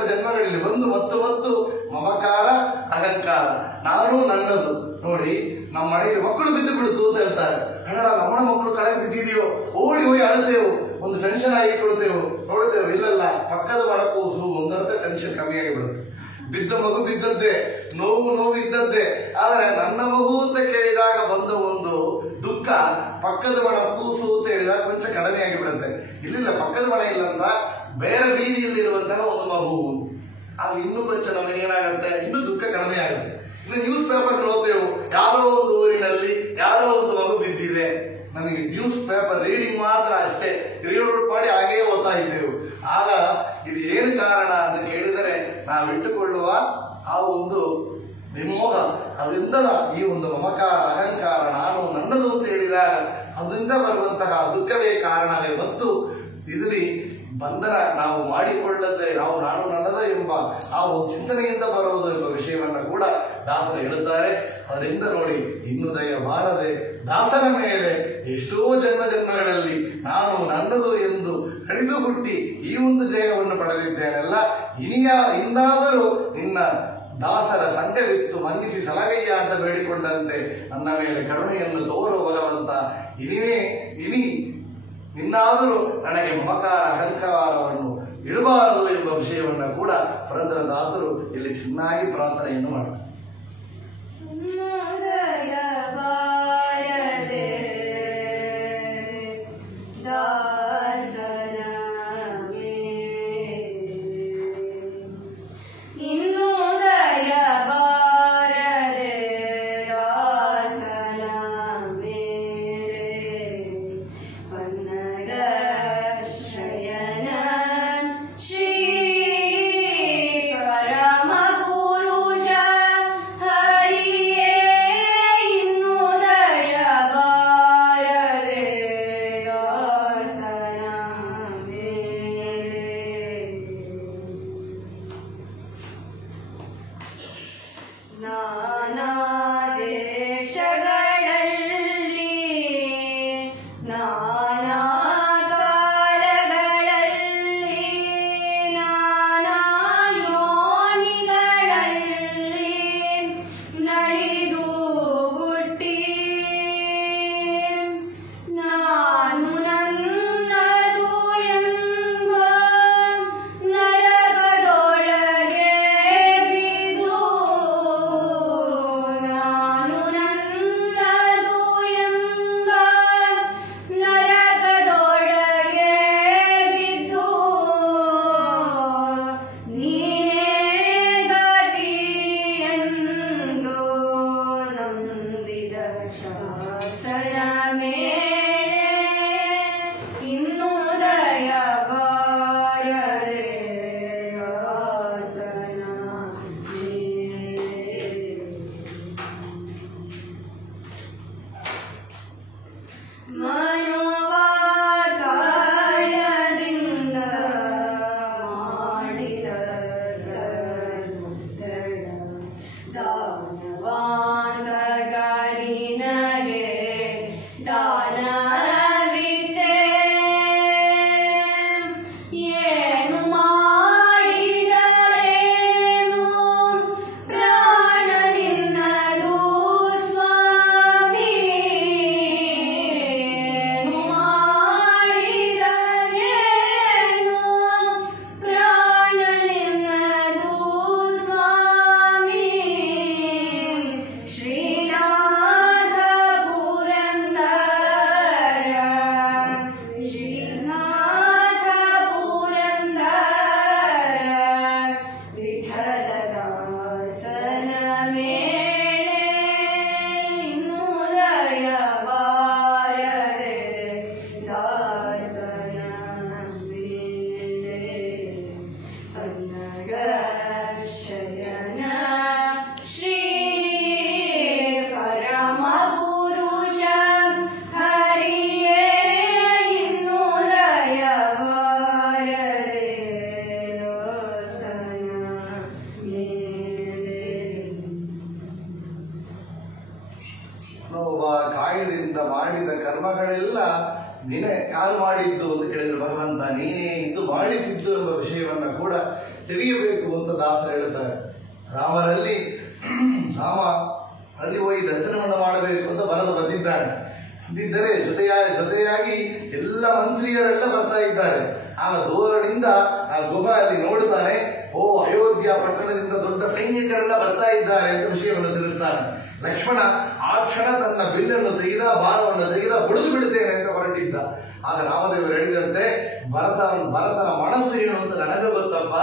ಜನ್ಮಗಳಲ್ಲಿ ಬಂದು ಮತ್ತು ಮಮಕಾರ ಅಹಂಕಾರ, ನಾನು ನನ್ನದು. ನೋಡಿ, ನಮ್ಮ ಮನೆಯಲ್ಲಿ ಮಕ್ಕಳು ಬಿದ್ದು ಬಿಡುತ್ತು ಅಂತ ಹೇಳ್ತಾರೆ. ಕನ್ನಡ ನಮ್ಮ ಮಕ್ಕಳು ಕಳೆ ಬಿದ್ದಿದೆಯೋ ಓಡಿ ಹೋಗಿ ಅಳುತ್ತೇವು, ಒಂದು ಟೆನ್ಷನ್ ಆಗಿಕೊಳ್ತೇವೆ, ನೋಡುತ್ತೇವೆ. ಇಲ್ಲಲ್ಲ, ಪಕ್ಕದ ಮರ ಕೂಸು ಒಂದರ್ಥ ಟೆನ್ಷನ್ ಕಮ್ಮಿ ಆಗಿಬಿಡುತ್ತೆ. ಬಿದ್ದ ಮಗು ಬಿದ್ದದ್ದೇ, ನೋವು ಇದ್ದದ್ದೇ. ಆದ್ರೆ ನನ್ನ ಮಗು ಅಂತ ಕೇಳಿದಾಗ ಬಂದ ಒಂದು ದುಃಖ ಪಕ್ಕದ ಮಣ ಕೂಸು ಅಂತ ಹೇಳಿದಾಗ ಕೊಂಚ ಕಡಿಮೆ ಆಗಿಬಿಡುತ್ತೆ. ಇಲ್ಲಿಲ್ಲ, ಪಕ್ಕದ ಮನೆ ಇಲ್ಲ ಅಂತ ಬೇರೆ ಬೀದಿಯಲ್ಲಿ ಇರುವಂತಹ ಒಂದು ಮಗು, ಆಗ ಇನ್ನೂ ಕೊಂಚ ನಮಗೆ ಏನಾಗುತ್ತೆ, ಇನ್ನೂ ದುಃಖ ಕಡಿಮೆ ಆಗುತ್ತೆ. ಇನ್ನು ನ್ಯೂಸ್ ಪೇಪರ್ ನೋಡ್ತೇವೆ, ಯಾರೋ ಒಂದು ಊರಿನಲ್ಲಿ ಯಾರೋ ಒಂದು ಮಗು ಬಿದ್ದಿದೆ, ನಮಗೆ ನ್ಯೂಸ್ ಪೇಪರ್ ರೀಡಿಂಗ್ ಮಾತ್ರ ಅಷ್ಟೇ, ರೀಡ್ ಮಾಡಿ ಹಾಗೇ ಓದ್ತಾ ಇದ್ದೇವೆ. ಆಗ ಇದು ಏನು ಕಾರಣ ಅಂತ ಕೇಳಿದರೆ ನಾವಿಟ್ಟುಕೊಳ್ಳುವ ಆ ಒಂದು ವಿಮೋಹ, ಅದರಿಂದ ಈ ಒಂದು ಮಮಕಾರ ಅಹಂಕಾರ, ನಾನು ನನ್ನದು ಅಂತ ಹೇಳಿದಾಗ ಅದರಿಂದ ಬರುವಂತಹ ದುಃಖವೇ ಕಾರಣವೇ ಹೊತ್ತು ಇದರಲ್ಲಿ ಬಂಧನ ನಾವು ಮಾಡಿಕೊಳ್ಳದೆ ನಾನು ನನ್ನದ ಎಂಬ ಆ ಒಂದು ಚಿಂತನೆಯಿಂದ ಬರುವುದು ಎಂಬ ವಿಷಯವನ್ನ ಕೂಡ ದಾಸರು ಹೇಳುತ್ತಾರೆ. ಅದರಿಂದ ನೋಡಿ, ಇನ್ನು ದಯ ಬಾರದೆ ದಾಸನ ಮೇಲೆ ಎಷ್ಟೋ ಜನ್ಮಗಳಲ್ಲಿ ನಾನು ನನ್ನದು ಎಂದು ಕಡಿದು ಹುಟ್ಟಿ ಈ ಒಂದು ಜಯವನ್ನು ಪಡೆದಿದ್ದೇನಲ್ಲ, ಇನ್ನಾದರೂ ನಿನ್ನ ದಾಸರ ಸಂಘವಿತ್ತು ಮನ್ನಿಸಿ ಸಲಹೆಯ ಅಂತ ಬೇಡಿಕೊಂಡಂತೆ ನನ್ನ ಮೇಲೆ ಕರುಣೆಯನ್ನು ತೋರುವ ಭಗವಂತ, ಇನಿ ಇನ್ನಾದರೂ ನನಗೆ ಮಮಕಾರ ಅಹಂಕಾರವನ್ನು ಇಡಬಾರದು ಎಂಬ ವಿಷಯವನ್ನು ಕೂಡ ಪುರಂದರದಾಸರು ಇಲ್ಲಿ ಚೆನ್ನಾಗಿ ಪ್ರಾರ್ಥನೆಯನ್ನು ಮಾಡ್ತಾರೆ. ಕರ್ಮಗಳೆಲ್ಲ ನೀನೇ ಯಾರು ಮಾಡಿದ್ದು ಅಂತ ಕೇಳಿದ್ರು ಭಗವಂತ. ನೀನೇ ಇದ್ದು ಮಾಡಿಸಿದ್ದು ಎಂಬ ವಿಷಯವನ್ನ ಕೂಡ ತಿಳಿಯಬೇಕು ಅಂತ ದಾಸರು ಹೇಳ್ತಾರೆ. ರಾಮನಲ್ಲಿ ರಾಮ ಅಲ್ಲಿ ಹೋಗಿ ದರ್ಶನವನ್ನು ಮಾಡಬೇಕು ಅಂತ ಬರೆದು ಬಂದಿದ್ದಾನೆ. ಅಂದಿದ್ದರೆ ಜೊತೆಯಾಗಿ ಎಲ್ಲ ಮಂತ್ರಿಯರೆಲ್ಲ ಬರ್ತಾ ಇದ್ದಾರೆ. ಆ ದೂರದಿಂದ ಆ ಗುಹಾ ಅಲ್ಲಿ ನೋಡುತ್ತಾನೆ, ಓ ಅಯೋಧ್ಯ ಪಟ್ಟಣದಿಂದ ದೊಡ್ಡ ಸೈನಿಕರೆಲ್ಲ ಬರ್ತಾ ಇದ್ದಾರೆ ಅಂತ ವಿಷಯವನ್ನು ತಿಳಿಸ್ತಾನೆ. ಲಕ್ಷ್ಮಣ ಆ ಕ್ಷಣ ತನ್ನ ಬಿಲ್ಲನ್ನು ತೆಗೆದ, ಬಾಣವನ್ನು ತೆಗೆದ, ಹೊಡೆದು ಬಿಡುತ್ತೇನೆ ಅಂತ ಹೊರಟಿದ್ದ. ಆಗ ರಾಮದೇವರು ಹೇಳಿದಂತೆ, ಭರತನ ಮನಸ್ಸು ಏನು ಅಂತ ನನಗೆ ಗೊತ್ತಪ್ಪ,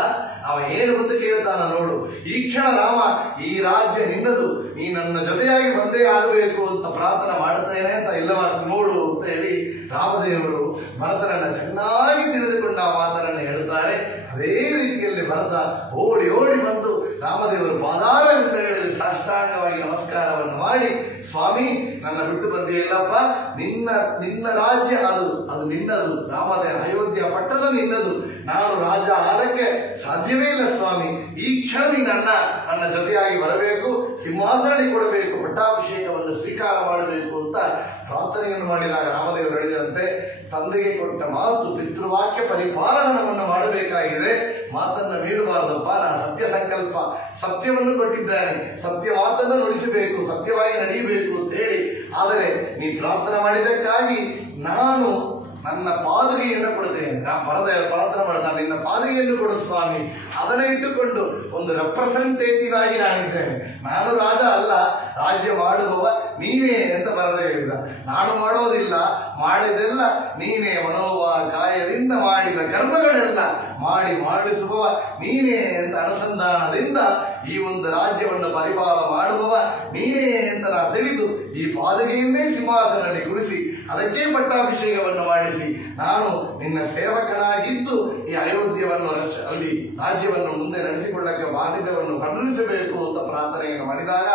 ಅವ ಏನು ಅಂತ ಕೇಳ್ತಾನ ನೋಡು. ಈ ಕ್ಷಣ ರಾಮ, ಈ ರಾಜ್ಯ ನಿನ್ನದು, ನೀ ನನ್ನ ಜೊತೆಯಾಗಿ ಬಂದೇ ಆಗಬೇಕು ಅಂತ ಪ್ರಾರ್ಥನೆ ಮಾಡುತ್ತೇನೆ ಅಂತ ಎಲ್ಲವ ನೋಡು ಅಂತ ಹೇಳಿ ರಾಮದೇವರು ಭರತನನ್ನ ಚೆನ್ನಾಗಿ ತಿಳಿದುಕೊಂಡ ಆ ಮಾತನ್ನು ಹೇಳುತ್ತಾರೆ. ಅದೇ ರೀತಿಯಲ್ಲಿ ಭರತ ಓಡಿ ಬಂದು ರಾಮದೇವರು ಪಾದಾರವಿಂದಗಳಲ್ಲಿ ಸಾಷ್ಟಾಂಗವಾಗಿ ನಮಸ್ಕಾರವನ್ನು ಮಾಡಿ, ಸ್ವಾಮಿ ನನ್ನ ಬಿಟ್ಟು ಬಂದಿಲ್ಲಪ್ಪ, ನಿನ್ನ ರಾಜ್ಯ ಅದು ನಿನ್ನದು, ರಾಮದೇವ ಅಯೋಧ್ಯ ಪಟ್ಟಣ ನಿನ್ನದು, ನಾನು ರಾಜ ಆಲಕ್ಕೆ ಸಾಧ್ಯವೇ ಇಲ್ಲ ಸ್ವಾಮಿ, ಈ ಕ್ಷಣ ನನ್ನ ಜೊತೆಯಾಗಿ ಬರಬೇಕು, ಸಿಂಹಾಸನ ಕೊಡಬೇಕು, ಪಟ್ಟಾಭಿಷೇಕವನ್ನು ಸ್ವೀಕಾರ ಮಾಡಬೇಕು ಅಂತ ಪ್ರಾರ್ಥನೆಯನ್ನು ಮಾಡಿದಾಗ ರಾಮದೇವರು ಹೇಳಿದಂತೆ, ತಂದೆಗೆ ಕೊಟ್ಟ ಮಾತು ಪಿತೃವಾಕ್ಯ ಪರಿಪಾಲನವನ್ನು ಮಾಡಬೇಕಾಗಿದೆ, ಮಾತನ್ನ ಮೀರಬಾರದಪ್ಪ, ನಾನು ಸತ್ಯ ಸಂಕಲ್ಪ ಸತ್ಯವನ್ನು ಕೊಟ್ಟಿದ್ದೇನೆ, ಸತ್ಯ ಮಾತನ್ನು ನುಡಿಸಬೇಕು, ಸತ್ಯವಾಗಿ ನಡೆಯಬೇಕು ಅಂತ ಹೇಳಿ, ಆದರೆ ನೀ ಪ್ರಾರ್ಥನೆ ಮಾಡಿದಕ್ಕಾಗಿ ನಾನು ನನ್ನ ಪಾದುಗೆಯನ್ನು ಕೊಡುತ್ತೇನೆ. ಪ್ರಾರ್ಥನೆ ಮಾಡ್ತಾನೆ, ನಿನ್ನ ಪಾದುಗೆಯನ್ನು ಕೊಡು ಸ್ವಾಮಿ, ಅದನ್ನು ಇಟ್ಟುಕೊಂಡು ಒಂದು ರೆಪ್ರೆಸೆಂಟೇಟಿವ್ ಆಗಿ ನಾನಿದ್ದೇನೆ, ನಾನು ರಾಜ ಅಲ್ಲ, ರಾಜ್ಯ ಮಾಡುವವ ನೀನೇ ಅಂತ ಬರದ ಹೇಳಿದ. ನಾನು ಮಾಡೋದಿಲ್ಲ, ಮಾಡಿದೆಲ್ಲ ನೀನೇ, ಮನೋವ ಕಾಯದಿಂದ ಮಾಡಿದ ಕರ್ಮಗಳೆಲ್ಲ ಮಾಡಿಸುವವ ನೀನೇ ಅಂತ ಅನುಸಂಧಾನದಿಂದ ಈ ಒಂದು ರಾಜ್ಯವನ್ನು ಪರಿಪಾಲ ಮಾಡುವವ ನೀನೇ ಅಂತ ನಾನು ತಿಳಿದು ಈ ಪಾದುಗೆಯನ್ನೇ ಸಿಂಹಾಸನದಲ್ಲಿ ಕುರಿಸಿ ಅದಕ್ಕೆ ಪಟ್ಟಾಭಿಷೇಕವನ್ನು ಮಾಡಿಸಿ ನಾನು ನಿನ್ನ ಸೇವಕನಾಗಿದ್ದು ಈ ಅಯೋಧ್ಯವನ್ನು ಅಲ್ಲಿ ರಾಜ್ಯವನ್ನು ಮುಂದೆ ನಡೆಸಿಕೊಳ್ಳಕ್ಕೆ ಬಾಧ್ಯತೆಯನ್ನು ಕರುಣಿಸಬೇಕು ಅಂತ ಪ್ರಾರ್ಥನೆಯನ್ನು ಮಾಡಿದಾಗ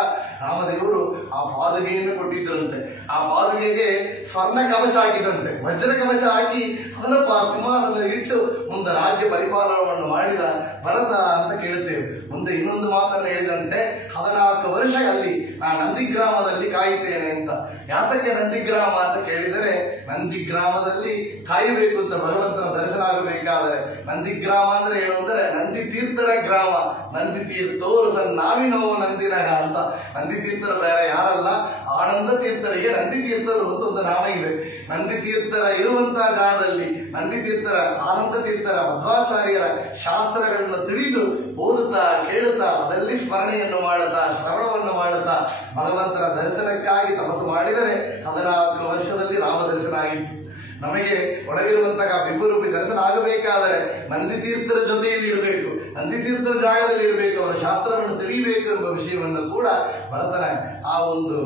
ರಾಮದೇವರು ಆ ಪಾದುಗೆಯನ್ನು ಕೊಟ್ಟಿದ್ದರಂತೆ. ಆ ಪಾದುಗೆಗೆ ಸ್ವರ್ಣ ಕವಚ ಹಾಕಿದಂತೆ, ವಜ್ರ ಕವಚ ಹಾಕಿ ಅದನ್ನು ಸಿಂಹಾಸನದಲ್ಲಿ ಇಟ್ಟು ಮುಂದೆ ರಾಜ್ಯ ಪರಿಪಾಲನವನ್ನು ಮಾಡಿದ ಭರತ ಅಂತ ಕೇಳುತ್ತೇವೆ. ಮುಂದೆ ಇನ್ನೊಂದು ಮಾತನ್ನು ಹೇಳಿದಂತೆ, 14 ವರ್ಷ ಅಲ್ಲಿ ನಾನು ನಂದಿಗ್ರಾಮದಲ್ಲಿ ಕಾಯುತ್ತೇನೆ ಅಂತ. ಯಾತಕ್ಕೆ ನಂದಿಗ್ರಾಮ ಅಂತ ಕೇಳಿದರೆ, ನಂದಿಗ್ರಾಮದಲ್ಲಿ ಕಾಯಬೇಕು ಅಂತ ಭಗವಂತನ ದರ್ಶನ ಆಗಬೇಕಾದರೆ. ನಂದಿಗ್ರಾಮ ಅಂದ್ರೆ ಏನು ಅಂದ್ರೆ ನಂದಿ ತೀರ್ಥರ ಗ್ರಾಮ, ನಂದಿ ತೀರ್ಥೋರು ನಾವಿನೋ ನಂದಿನಗ ಅಂತ. ನಂದಿ ತೀರ್ಥರ ಬೇರೆ ಯಾರಲ್ಲ, ಆನಂದ ತೀರ್ಥರಿಗೆ ನಂದಿ ತೀರ್ಥರು ಅಂತ ಒಂದು ನಾಮ ಇದೆ. ನಂದಿ ತೀರ್ಥರ ಇರುವಂತಹ ಜಾಗದಲ್ಲಿ ನಂದಿ ತೀರ್ಥರ, ಆನಂದ ತೀರ್ಥರ, ಮಧ್ವಾಚಾರ್ಯರ ಶಾಸ್ತ್ರಗಳನ್ನು ತಿಳಿದು ಓದುತ್ತಾ ಕೇಳುತ್ತಾ ಅದರಲ್ಲಿ ಸ್ಮರಣೆಯನ್ನು ಮಾಡುತ್ತಾ ಶ್ರವಣವನ್ನು ಮಾಡುತ್ತಾ ಭಗವಂತನ ದರ್ಶನಕ್ಕಾಗಿ ತಪಸ್ಸು ಮಾಡಿದರೆ 14 ವರ್ಷದಲ್ಲಿ ರಾಮ ದರ್ಶನ ಆಗಿತ್ತು. ನಮಗೆ ಒಳಗಿರುವಂತಹ ಬಿಂಬರೂಪಿ ದರ್ಶನ ಆಗಬೇಕಾದರೆ ನಂದಿ ತೀರ್ಥರ ಜೊತೆಯಲ್ಲಿ ಇರಬೇಕು, ನಂದಿ ತೀರ್ಥರ ಜಾಗದಲ್ಲಿ ಇರಬೇಕು, ಅವರ ಶಾಸ್ತ್ರವನ್ನು ತಿಳಿಯಬೇಕು ಎಂಬ ವಿಷಯವನ್ನು ಕೂಡ ಭರತನ ಆ ಒಂದು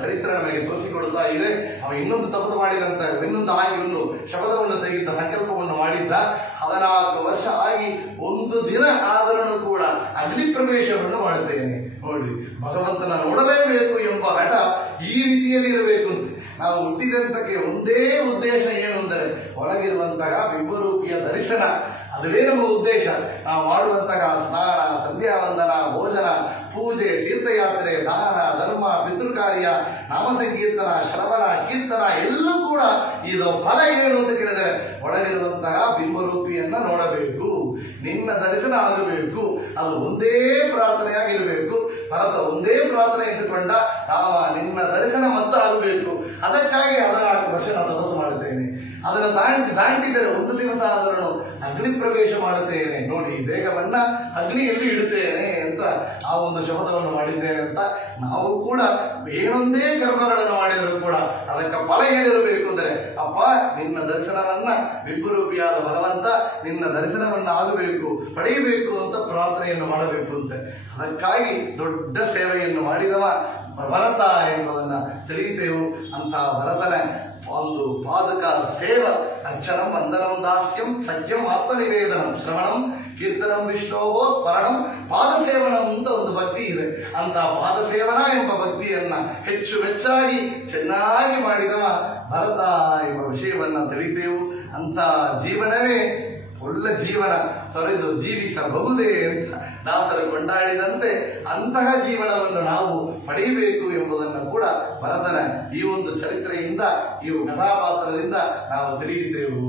ಚರಿತ್ರೆ ನಮಗೆ ತೋರಿಸಿಕೊಡುತ್ತಾ ಇದೆ. ಅವ ಇನ್ನೊಂದು ತಪಸ್ಸು ಮಾಡಿದಂತ, ಇನ್ನೊಂದು ಆಗಿ ಒಂದು ಶಬ್ದವನ್ನು ತೆಗೆದ ಸಂಕಲ್ಪವನ್ನು ಮಾಡಿದ್ದ. 14 ವರ್ಷ ಆಗಿ ಒಂದು ದಿನ ಆದರೂ ಕೂಡ ಅಗ್ನಿ ಪ್ರವೇಶವನ್ನು ಮಾಡುತ್ತೇನೆ. ನೋಡಿ, ಭಗವಂತನ ನೋಡಲೇಬೇಕು ಎಂಬ ಹಠ ಈ ರೀತಿಯಲ್ಲಿ ಇರಬೇಕು ಅಂತ. ನಾವು ಹುಟ್ಟಿದಂತಕ್ಕೆ ಒಂದೇ ಉದ್ದೇಶ ಏನು ಅಂದರೆ ಒಳಗಿರುವಂತಹ ಬಿಂಬರೂಪಿಯ ದರ್ಶನ, ಅದುವೇ ನಮ್ಮ ಉದ್ದೇಶ. ನಾವು ಮಾಡುವಂತಹ ಸ್ನಾನ, ಸಂಧ್ಯಾವಂದನ, ಭೋಜನ, ಪೂಜೆ, ತೀರ್ಥಯಾತ್ರೆ, ದಾನ, ಧರ್ಮ, ಪಿತೃಕಾರ್ಯ, ನಾಮ ಸಂಕೀರ್ತನ, ಶ್ರವಣ, ಕೀರ್ತನ ಎಲ್ಲೂ ಕೂಡ ಇದು ಫಲ ಏನು ಅಂತ ಕೇಳಿದರೆ ಒಳಗಿರುವಂತಹ ಬಿಂಬರೂಪಿಯನ್ನ ನೋಡಬೇಕು, ನಿನ್ನ ದರ್ಶನ ಆಗಬೇಕು. ಅದು ಒಂದೇ ಪ್ರಾರ್ಥನೆಯಾಗಿರಬೇಕು. ಭರತ ಒಂದೇ ಪ್ರಾರ್ಥನೆ ಇಟ್ಟುಕೊಂಡ, ರಾಮ ನಿನ್ನ ದರ್ಶನ ಮತ್ತೆ ಆಗಬೇಕು. ಅದಕ್ಕಾಗಿ 14 ವರ್ಷ ನಾನು ತಪಸ್ಸು ಮಾಡುತ್ತೇನೆ. ಅದನ್ನು ದಾಟಿದರೆ ಒಂದು ದಿವಸ ಆದರೂ ಅಗ್ನಿ ಪ್ರವೇಶ ಮಾಡುತ್ತೇನೆ. ನೋಡಿ, ದೇಹವನ್ನ ಅಗ್ನಿಯಲ್ಲಿ ಇಡುತ್ತೇನೆ ಅಂತ ಆ ಒಂದು ಶಪಥವನ್ನು ಮಾಡಿದ್ದೇನೆ ಅಂತ. ನಾವು ಕೂಡ ಏನೊಂದೇ ಕರ್ಮಗಳನ್ನು ಮಾಡಿದರೂ ಕೂಡ ಅದಕ್ಕೆ ಫಲ ಏನಿರಬೇಕು ಅಂದರೆ, ಅಪ್ಪ ನಿನ್ನ ದರ್ಶನವನ್ನ ವಿಭೂರೂಪಿಯಾದ ಭಗವಂತ ನಿನ್ನ ದರ್ಶನವನ್ನ ಆಗಬೇಕು, ಪಡೆಯಬೇಕು ಅಂತ ಪ್ರಾರ್ಥನೆಯನ್ನು ಮಾಡಬೇಕು ಅಂತ. ಅದಕ್ಕಾಗಿ ದೊಡ್ಡ ಸೇವೆಯನ್ನು ಮಾಡಿದವ ಭರತ ಎಂಬುದನ್ನ ತಿಳಿಯುತ್ತೇವೆ. ಅಂತ ಭರತನ ಒಂದು ಪಾದಕ ಸೇವ, ಅರ್ಚನಂ, ವಂದನಂ, ದಾಸ್ಯಂ, ಸತ್ಯಂ, ಆತ್ಮನಿವೇದನಂ, ಶ್ರವಣಂ, ಕೀರ್ತನಂ, ವಿಷ್ಣೋವೋ ಸ್ಮರಣಂ, ಪಾದಸೇವನಂ ಅಂತ ಒಂದು ಭಕ್ತಿ ಇದೆ. ಅಂತ ಪಾದಸೇವನ ಎಂಬ ಭಕ್ತಿಯನ್ನ ಹೆಚ್ಚಾಗಿ ಚೆನ್ನಾಗಿ ಮಾಡಿದವ ಭರತ ಎಂಬ ವಿಷಯವನ್ನ ತಿಳಿತೇವು. ಅಂತ ಜೀವನವೇ ಒಳ್ಳೆ ಜೀವನ ತೊರೆದು ಜೀವಿಸಬಹುದೇ ಅಂತ ದಾಸರು ಕೊಂಡಾಡಿದಂತೆ ಅಂತಹ ಜೀವನವನ್ನು ನಾವು ಪಡೆಯಬೇಕು ಎಂಬುದನ್ನು ಕೂಡ ಭರತನ ಈ ಒಂದು ಚರಿತ್ರೆಯಿಂದ ಈ ಕಥಾಪಾತ್ರದಿಂದ ನಾವು ತಿಳಿಯುತ್ತೇವೆ.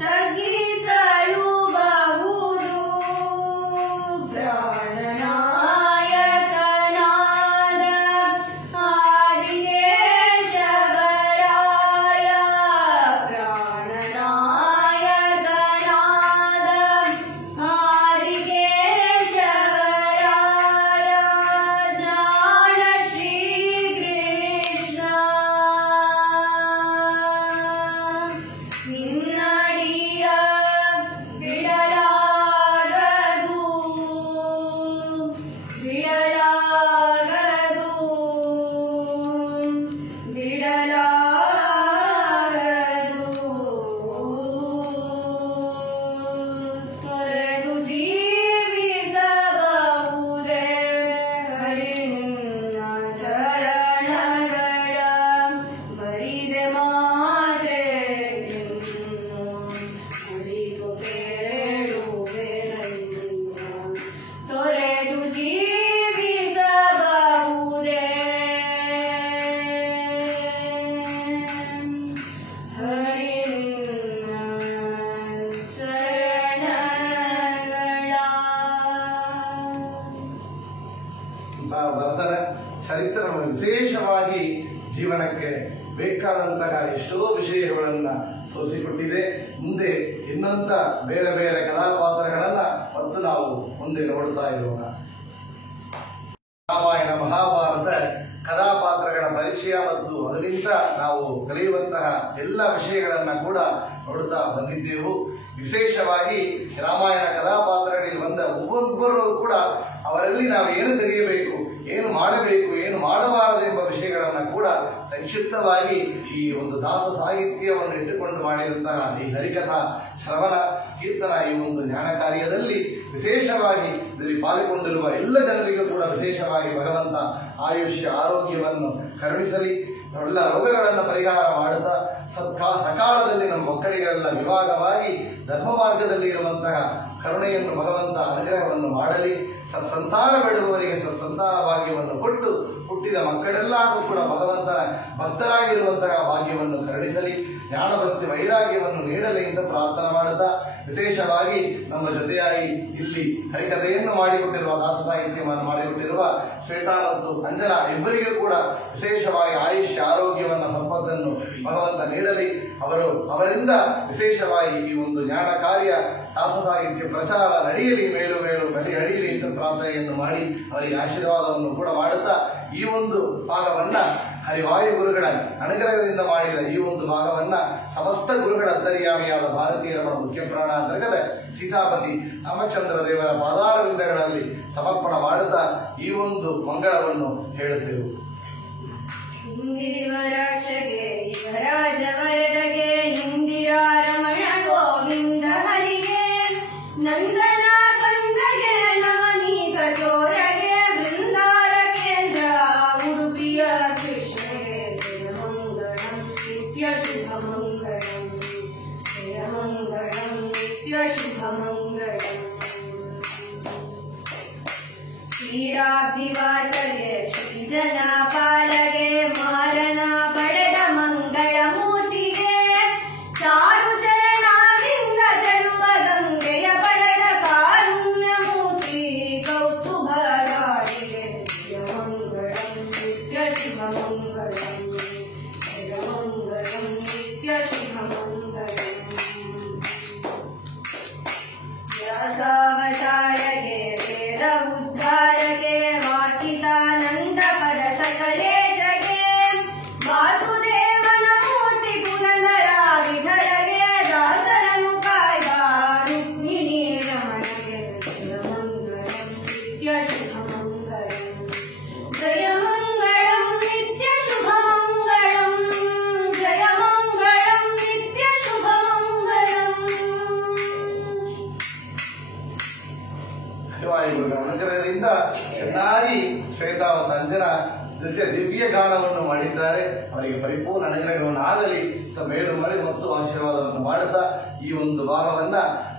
ತಗ್ಗಿಸ ಜೀವನಕ್ಕೆ ಬೇಕಾದಂತಹ ಎಷ್ಟೋ ವಿಷಯಗಳನ್ನ ತೋರಿಸಿಕೊಟ್ಟಿದೆ. ಮುಂದೆ ಇನ್ನಂತ ಬೇರೆ ಬೇರೆ ಕಥಾಪಾತ್ರಗಳನ್ನ ಮತ್ತು ನಾವು ಮುಂದೆ ನೋಡ್ತಾ ಇರೋಣ. ರಾಮಾಯಣ ಮಹಾಭಾರತ ಕಥಾಪಾತ್ರಗಳ ಪರಿಚಯ ಮತ್ತು ಅದರಿಂದ ನಾವು ಕಲಿಯುವಂತಹ ಎಲ್ಲ ವಿಷಯಗಳನ್ನ ಕೂಡ ನೋಡುತ್ತಾ ಬಂದಿದ್ದೆವು. ವಿಶೇಷವಾಗಿ ರಾಮಾಯಣ ಕಥಾಪಾತ್ರಗಳಿಗೆ ಬಂದ ಒಬ್ಬೊಬ್ಬರು ಕೂಡ ಅವರಲ್ಲಿ ನಾವು ಏನು ಕಲಿಯಬೇಕು, ಏನು ಮಾಡಬೇಕು, ಏನು ಮಾಡಬಾರದು ಎಂಬ ವಿಷಯಗಳನ್ನ ಕೂಡ ಸಂಕ್ಷಿಪ್ತವಾಗಿ ಈ ಒಂದು ದಾಸ ಸಾಹಿತ್ಯವನ್ನು ಇಟ್ಟುಕೊಂಡು ಮಾಡಿದಂತಹ ಈ ಹರಿಕಥಾ ಶ್ರವಣ ಕೀರ್ತನ ಈ ಒಂದು ಜ್ಞಾನ ಕಾರ್ಯದಲ್ಲಿ ವಿಶೇಷವಾಗಿ ಇದರಲ್ಲಿ ಪಾಲ್ಗೊಂಡಿರುವ ಎಲ್ಲ ಜನರಿಗೂ ಕೂಡ ವಿಶೇಷವಾಗಿ ಭಗವಂತ ಆಯುಷ್ಯ ಆರೋಗ್ಯವನ್ನು ಕರುಣಿಸಲಿ, ಎಲ್ಲ ರೋಗಗಳನ್ನು ಪರಿಹಾರ ಮಾಡುತ್ತಾ ಸಕಾಲದಲ್ಲಿ ನಮ್ಮ ಮಕ್ಕಳಿಗೆಲ್ಲ ವಿಭಾಗವಾಗಿ ಧರ್ಮ ಮಾರ್ಗದಲ್ಲಿ ಇರುವಂತಹ ಕರುಣೆಯನ್ನು ಭಗವಂತ ಅನುಗ್ರಹವನ್ನು ಮಾಡಲಿ. ಸತ್ಸಂತಾನ ಬೇಡುವವರಿಗೆ ಸತ್ಸಂತಾನ ಭಾಗ್ಯವನ್ನು ಕೊಟ್ಟು ಹುಟ್ಟಿದ ಮಕ್ಕಳೆಲ್ಲರೂ ಕೂಡ ಭಗವಂತನ ಭಕ್ತರಾಗಿರುವಂತಹ ಭಾಗ್ಯವನ್ನು ಕರುಣಿಸಲಿ, ಜ್ಞಾನ ಭಕ್ತಿ ವೈರಾಗ್ಯವನ್ನು ನೀಡಲಿ ಎಂದು ಪ್ರಾರ್ಥನೆ ಮಾಡುತ್ತಾ, ವಿಶೇಷವಾಗಿ ನಮ್ಮ ಜೊತೆಯಾಗಿ ಇಲ್ಲಿ ಹರಿಕಥೆಯನ್ನು ಮಾಡಿಕೊಟ್ಟಿರುವ ದಾಸ ಸಾಹಿತ್ಯವನ್ನು ಮಾಡಿಕೊಟ್ಟಿರುವ ಶ್ವೇತಾ ಮತ್ತು ಅಂಜನಾ ಇಬ್ಬರಿಗೂ ಕೂಡ ವಿಶೇಷವಾಗಿ ಆಯುಷ್ಯ ಆರೋಗ್ಯವನ್ನು ಸಂಪತ್ತನ್ನು ಭಗವಂತ ನೀಡಲಿ. ಅವರಿಂದ ವಿಶೇಷವಾಗಿ ಈ ಒಂದು ಜ್ಞಾನ ಕಾರ್ಯ ದಾಸ ಸಾಹಿತ್ಯ ಪ್ರಚಾರ ನಡೆಯಲಿ, ಮೇಲು ಮೇಲು ನಡೆಯಲಿ ಎಂದು ಪ್ರಾರ್ಥನೆಯನ್ನು ಮಾಡಿ ಅವರಿಗೆ ಆಶೀರ್ವಾದವನ್ನು ಕೂಡ ಮಾಡುತ್ತಾ, ಈ ಒಂದು ಭಾಗವನ್ನ ಹರಿವಾಯು ಗುರುಗಳ ಅನುಗ್ರಹದಿಂದ ಮಾಡಿದ ಈ ಒಂದು ಭಾಗವನ್ನ ಸಮಸ್ತ ಗುರುಗಳ ಅಂತರ್ಯಾಮಿಯಾದ ಭಾರತೀಯ ರಮಣ ಮುಖ್ಯ ಪ್ರಾಣ ಅಂತರ್ಗತ ಸೀತಾಪತಿ ರಾಮಚಂದ್ರ ದೇವರ ಪಾದಾರವಿಂದಗಳಲ್ಲಿ ಸಮರ್ಪಣ ಮಾಡುತ್ತಾ ಈ ಒಂದು ಮಂಗಳವನ್ನು ಹೇಳುತ್ತೇವೆ. ಇಂದಿವರಾಕ್ಷಗೆ ಯುವರಾಜವರದಗೆ ಇಂದಿರಾ ರಮಣ ಗೋವಿಂದ ಹರಿಗೆ ನಂದನ ಕಂದಗೆ ನವನೀತ ಚೋರಗೆ ಬೃಂದಾರ ಕೇಂದ್ರ ಉಡುಪಿಯ ಕೃಷ್ಣಗೆ ಜಯಮಂಗಳಂ ನಿತ್ಯ ಶುಭಮಂಗಳಂ ಜಯಮಂಗಳಂ ನಿತ್ಯ ಶುಭಮಂಗಳಂ ಶ್ರೀರಾಬ್ಧಿವಾಸಗೆ ಶ್ರೀಜನ ಪಾಲಗೆ ಮಾರನ ಪಡೆದ ಮಂಗಳ ಮೂರ್ತಿಗೆ ಚಾರು ಚರಣಾದಿಂದ ಜನ್ಮ ಗಂಗೆಯ ಪಡೆದ ಕಾರುಣ್ಯ ಮೂರ್ತಿ ಕೌಸ್ತುಭಗಾರಿಗೆ ಜಯಮಂಗಳಂ ನಿತ್ಯ ಶುಭಮಂಗಳಂ ಜಯಮಂಗಳಂ ನಿತ್ಯ ಶುಭಮಂಗಳಂ ವ್ಯಾಸಾವತಾರಗೆ ವೇದ ಉದ್ಧಾರಗೆ ವಾಸಿತಾನಂದ ಪರ ಸಕಲೇಶಗೆ ವಾಸುದೇವನ ಮೂರ್ತಿ ಪುನಂದರ ವಿಧರಗೆ ದಾಸರನು ಕಾಯ್ದ ರುಕ್ಮಿಣಿ ರಮಣಗೆ ಜಯಮಂಗಳಂ ನಿತ್ಯ ಶುಭಮಂಗಳಂ ಜಯಮಂಗಳಂ ನಿತ್ಯ ಶುಭಮಂಗಳಂ ಜಯಮಂಗಳಂ ನಿತ್ಯ ಶುಭಮಂಗಳಂ. ಅನುಗ್ರಹದಿಂದ ಚೆನ್ನಾಗಿ ಶ್ವೇತಾ ಮತ್ತು ಅಂಜನಾ ಜೊತೆ ದಿವ್ಯ ಗಾನವನ್ನು ಮಾಡಿದ್ದಾರೆ. ಅವರಿಗೆ ಪರಿಪೂರ್ಣ ಅನುಗ್ರಹವನ್ನು ಆಗಲಿ ಮೇಲು ಮರೆ ಮತ್ತು ಆಶೀರ್ವಾದವನ್ನು ಮಾಡುತ್ತಾ ಈ ಒಂದು ಭಾಗವನ್ನ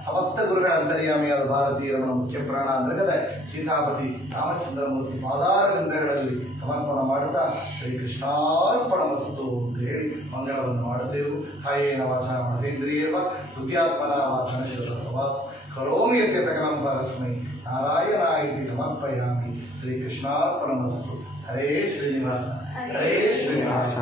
ಸಮಸ್ತ ಗುರುಗಳ ಅಂತರ್ಯಾಮಿಯಾದ ಭಾರತೀಯ ರಮಣ ಮುಖ್ಯ ಪ್ರಾಣ ಅಂತರ್ಗತ ಸೀತಾಪತಿ ರಾಮಚಂದ್ರ ಮೂರ್ತಿ ಪಾದಾರವಿಂದಗಳಲ್ಲಿ ಸಮರ್ಪಣ ಮಾಡುತ್ತಾ ಶ್ರೀಕೃಷ್ಣಾರ್ಪಣಮಸ್ತು ಅಂತ ಹೇಳಿ ಮಂಗಳವನ್ನು ಮಾಡುತ್ತೇವೆ. ಕಾಯೇನ ವಾಚಾ ಮನಸೇಂದ್ರಿಯೇವ ಬುದ್ಧ್ಯಾತ್ಮನ ವಾಚನ ಕರೋಮಿ ಯತ್ಯ ಸಕಲಂ ಪರಸ್ಮೈ ನಾರಾಯಣಾಯಿತಿ ಸಮರ್ಪಯಾಮಿ. ಶ್ರೀಕೃಷ್ಣಾರ್ಪಣಮಸ್ತು. ಹರೇ ಶ್ರೀನಿವಾಸ ಹರೇ ಶ್ರೀನಿವಾಸ.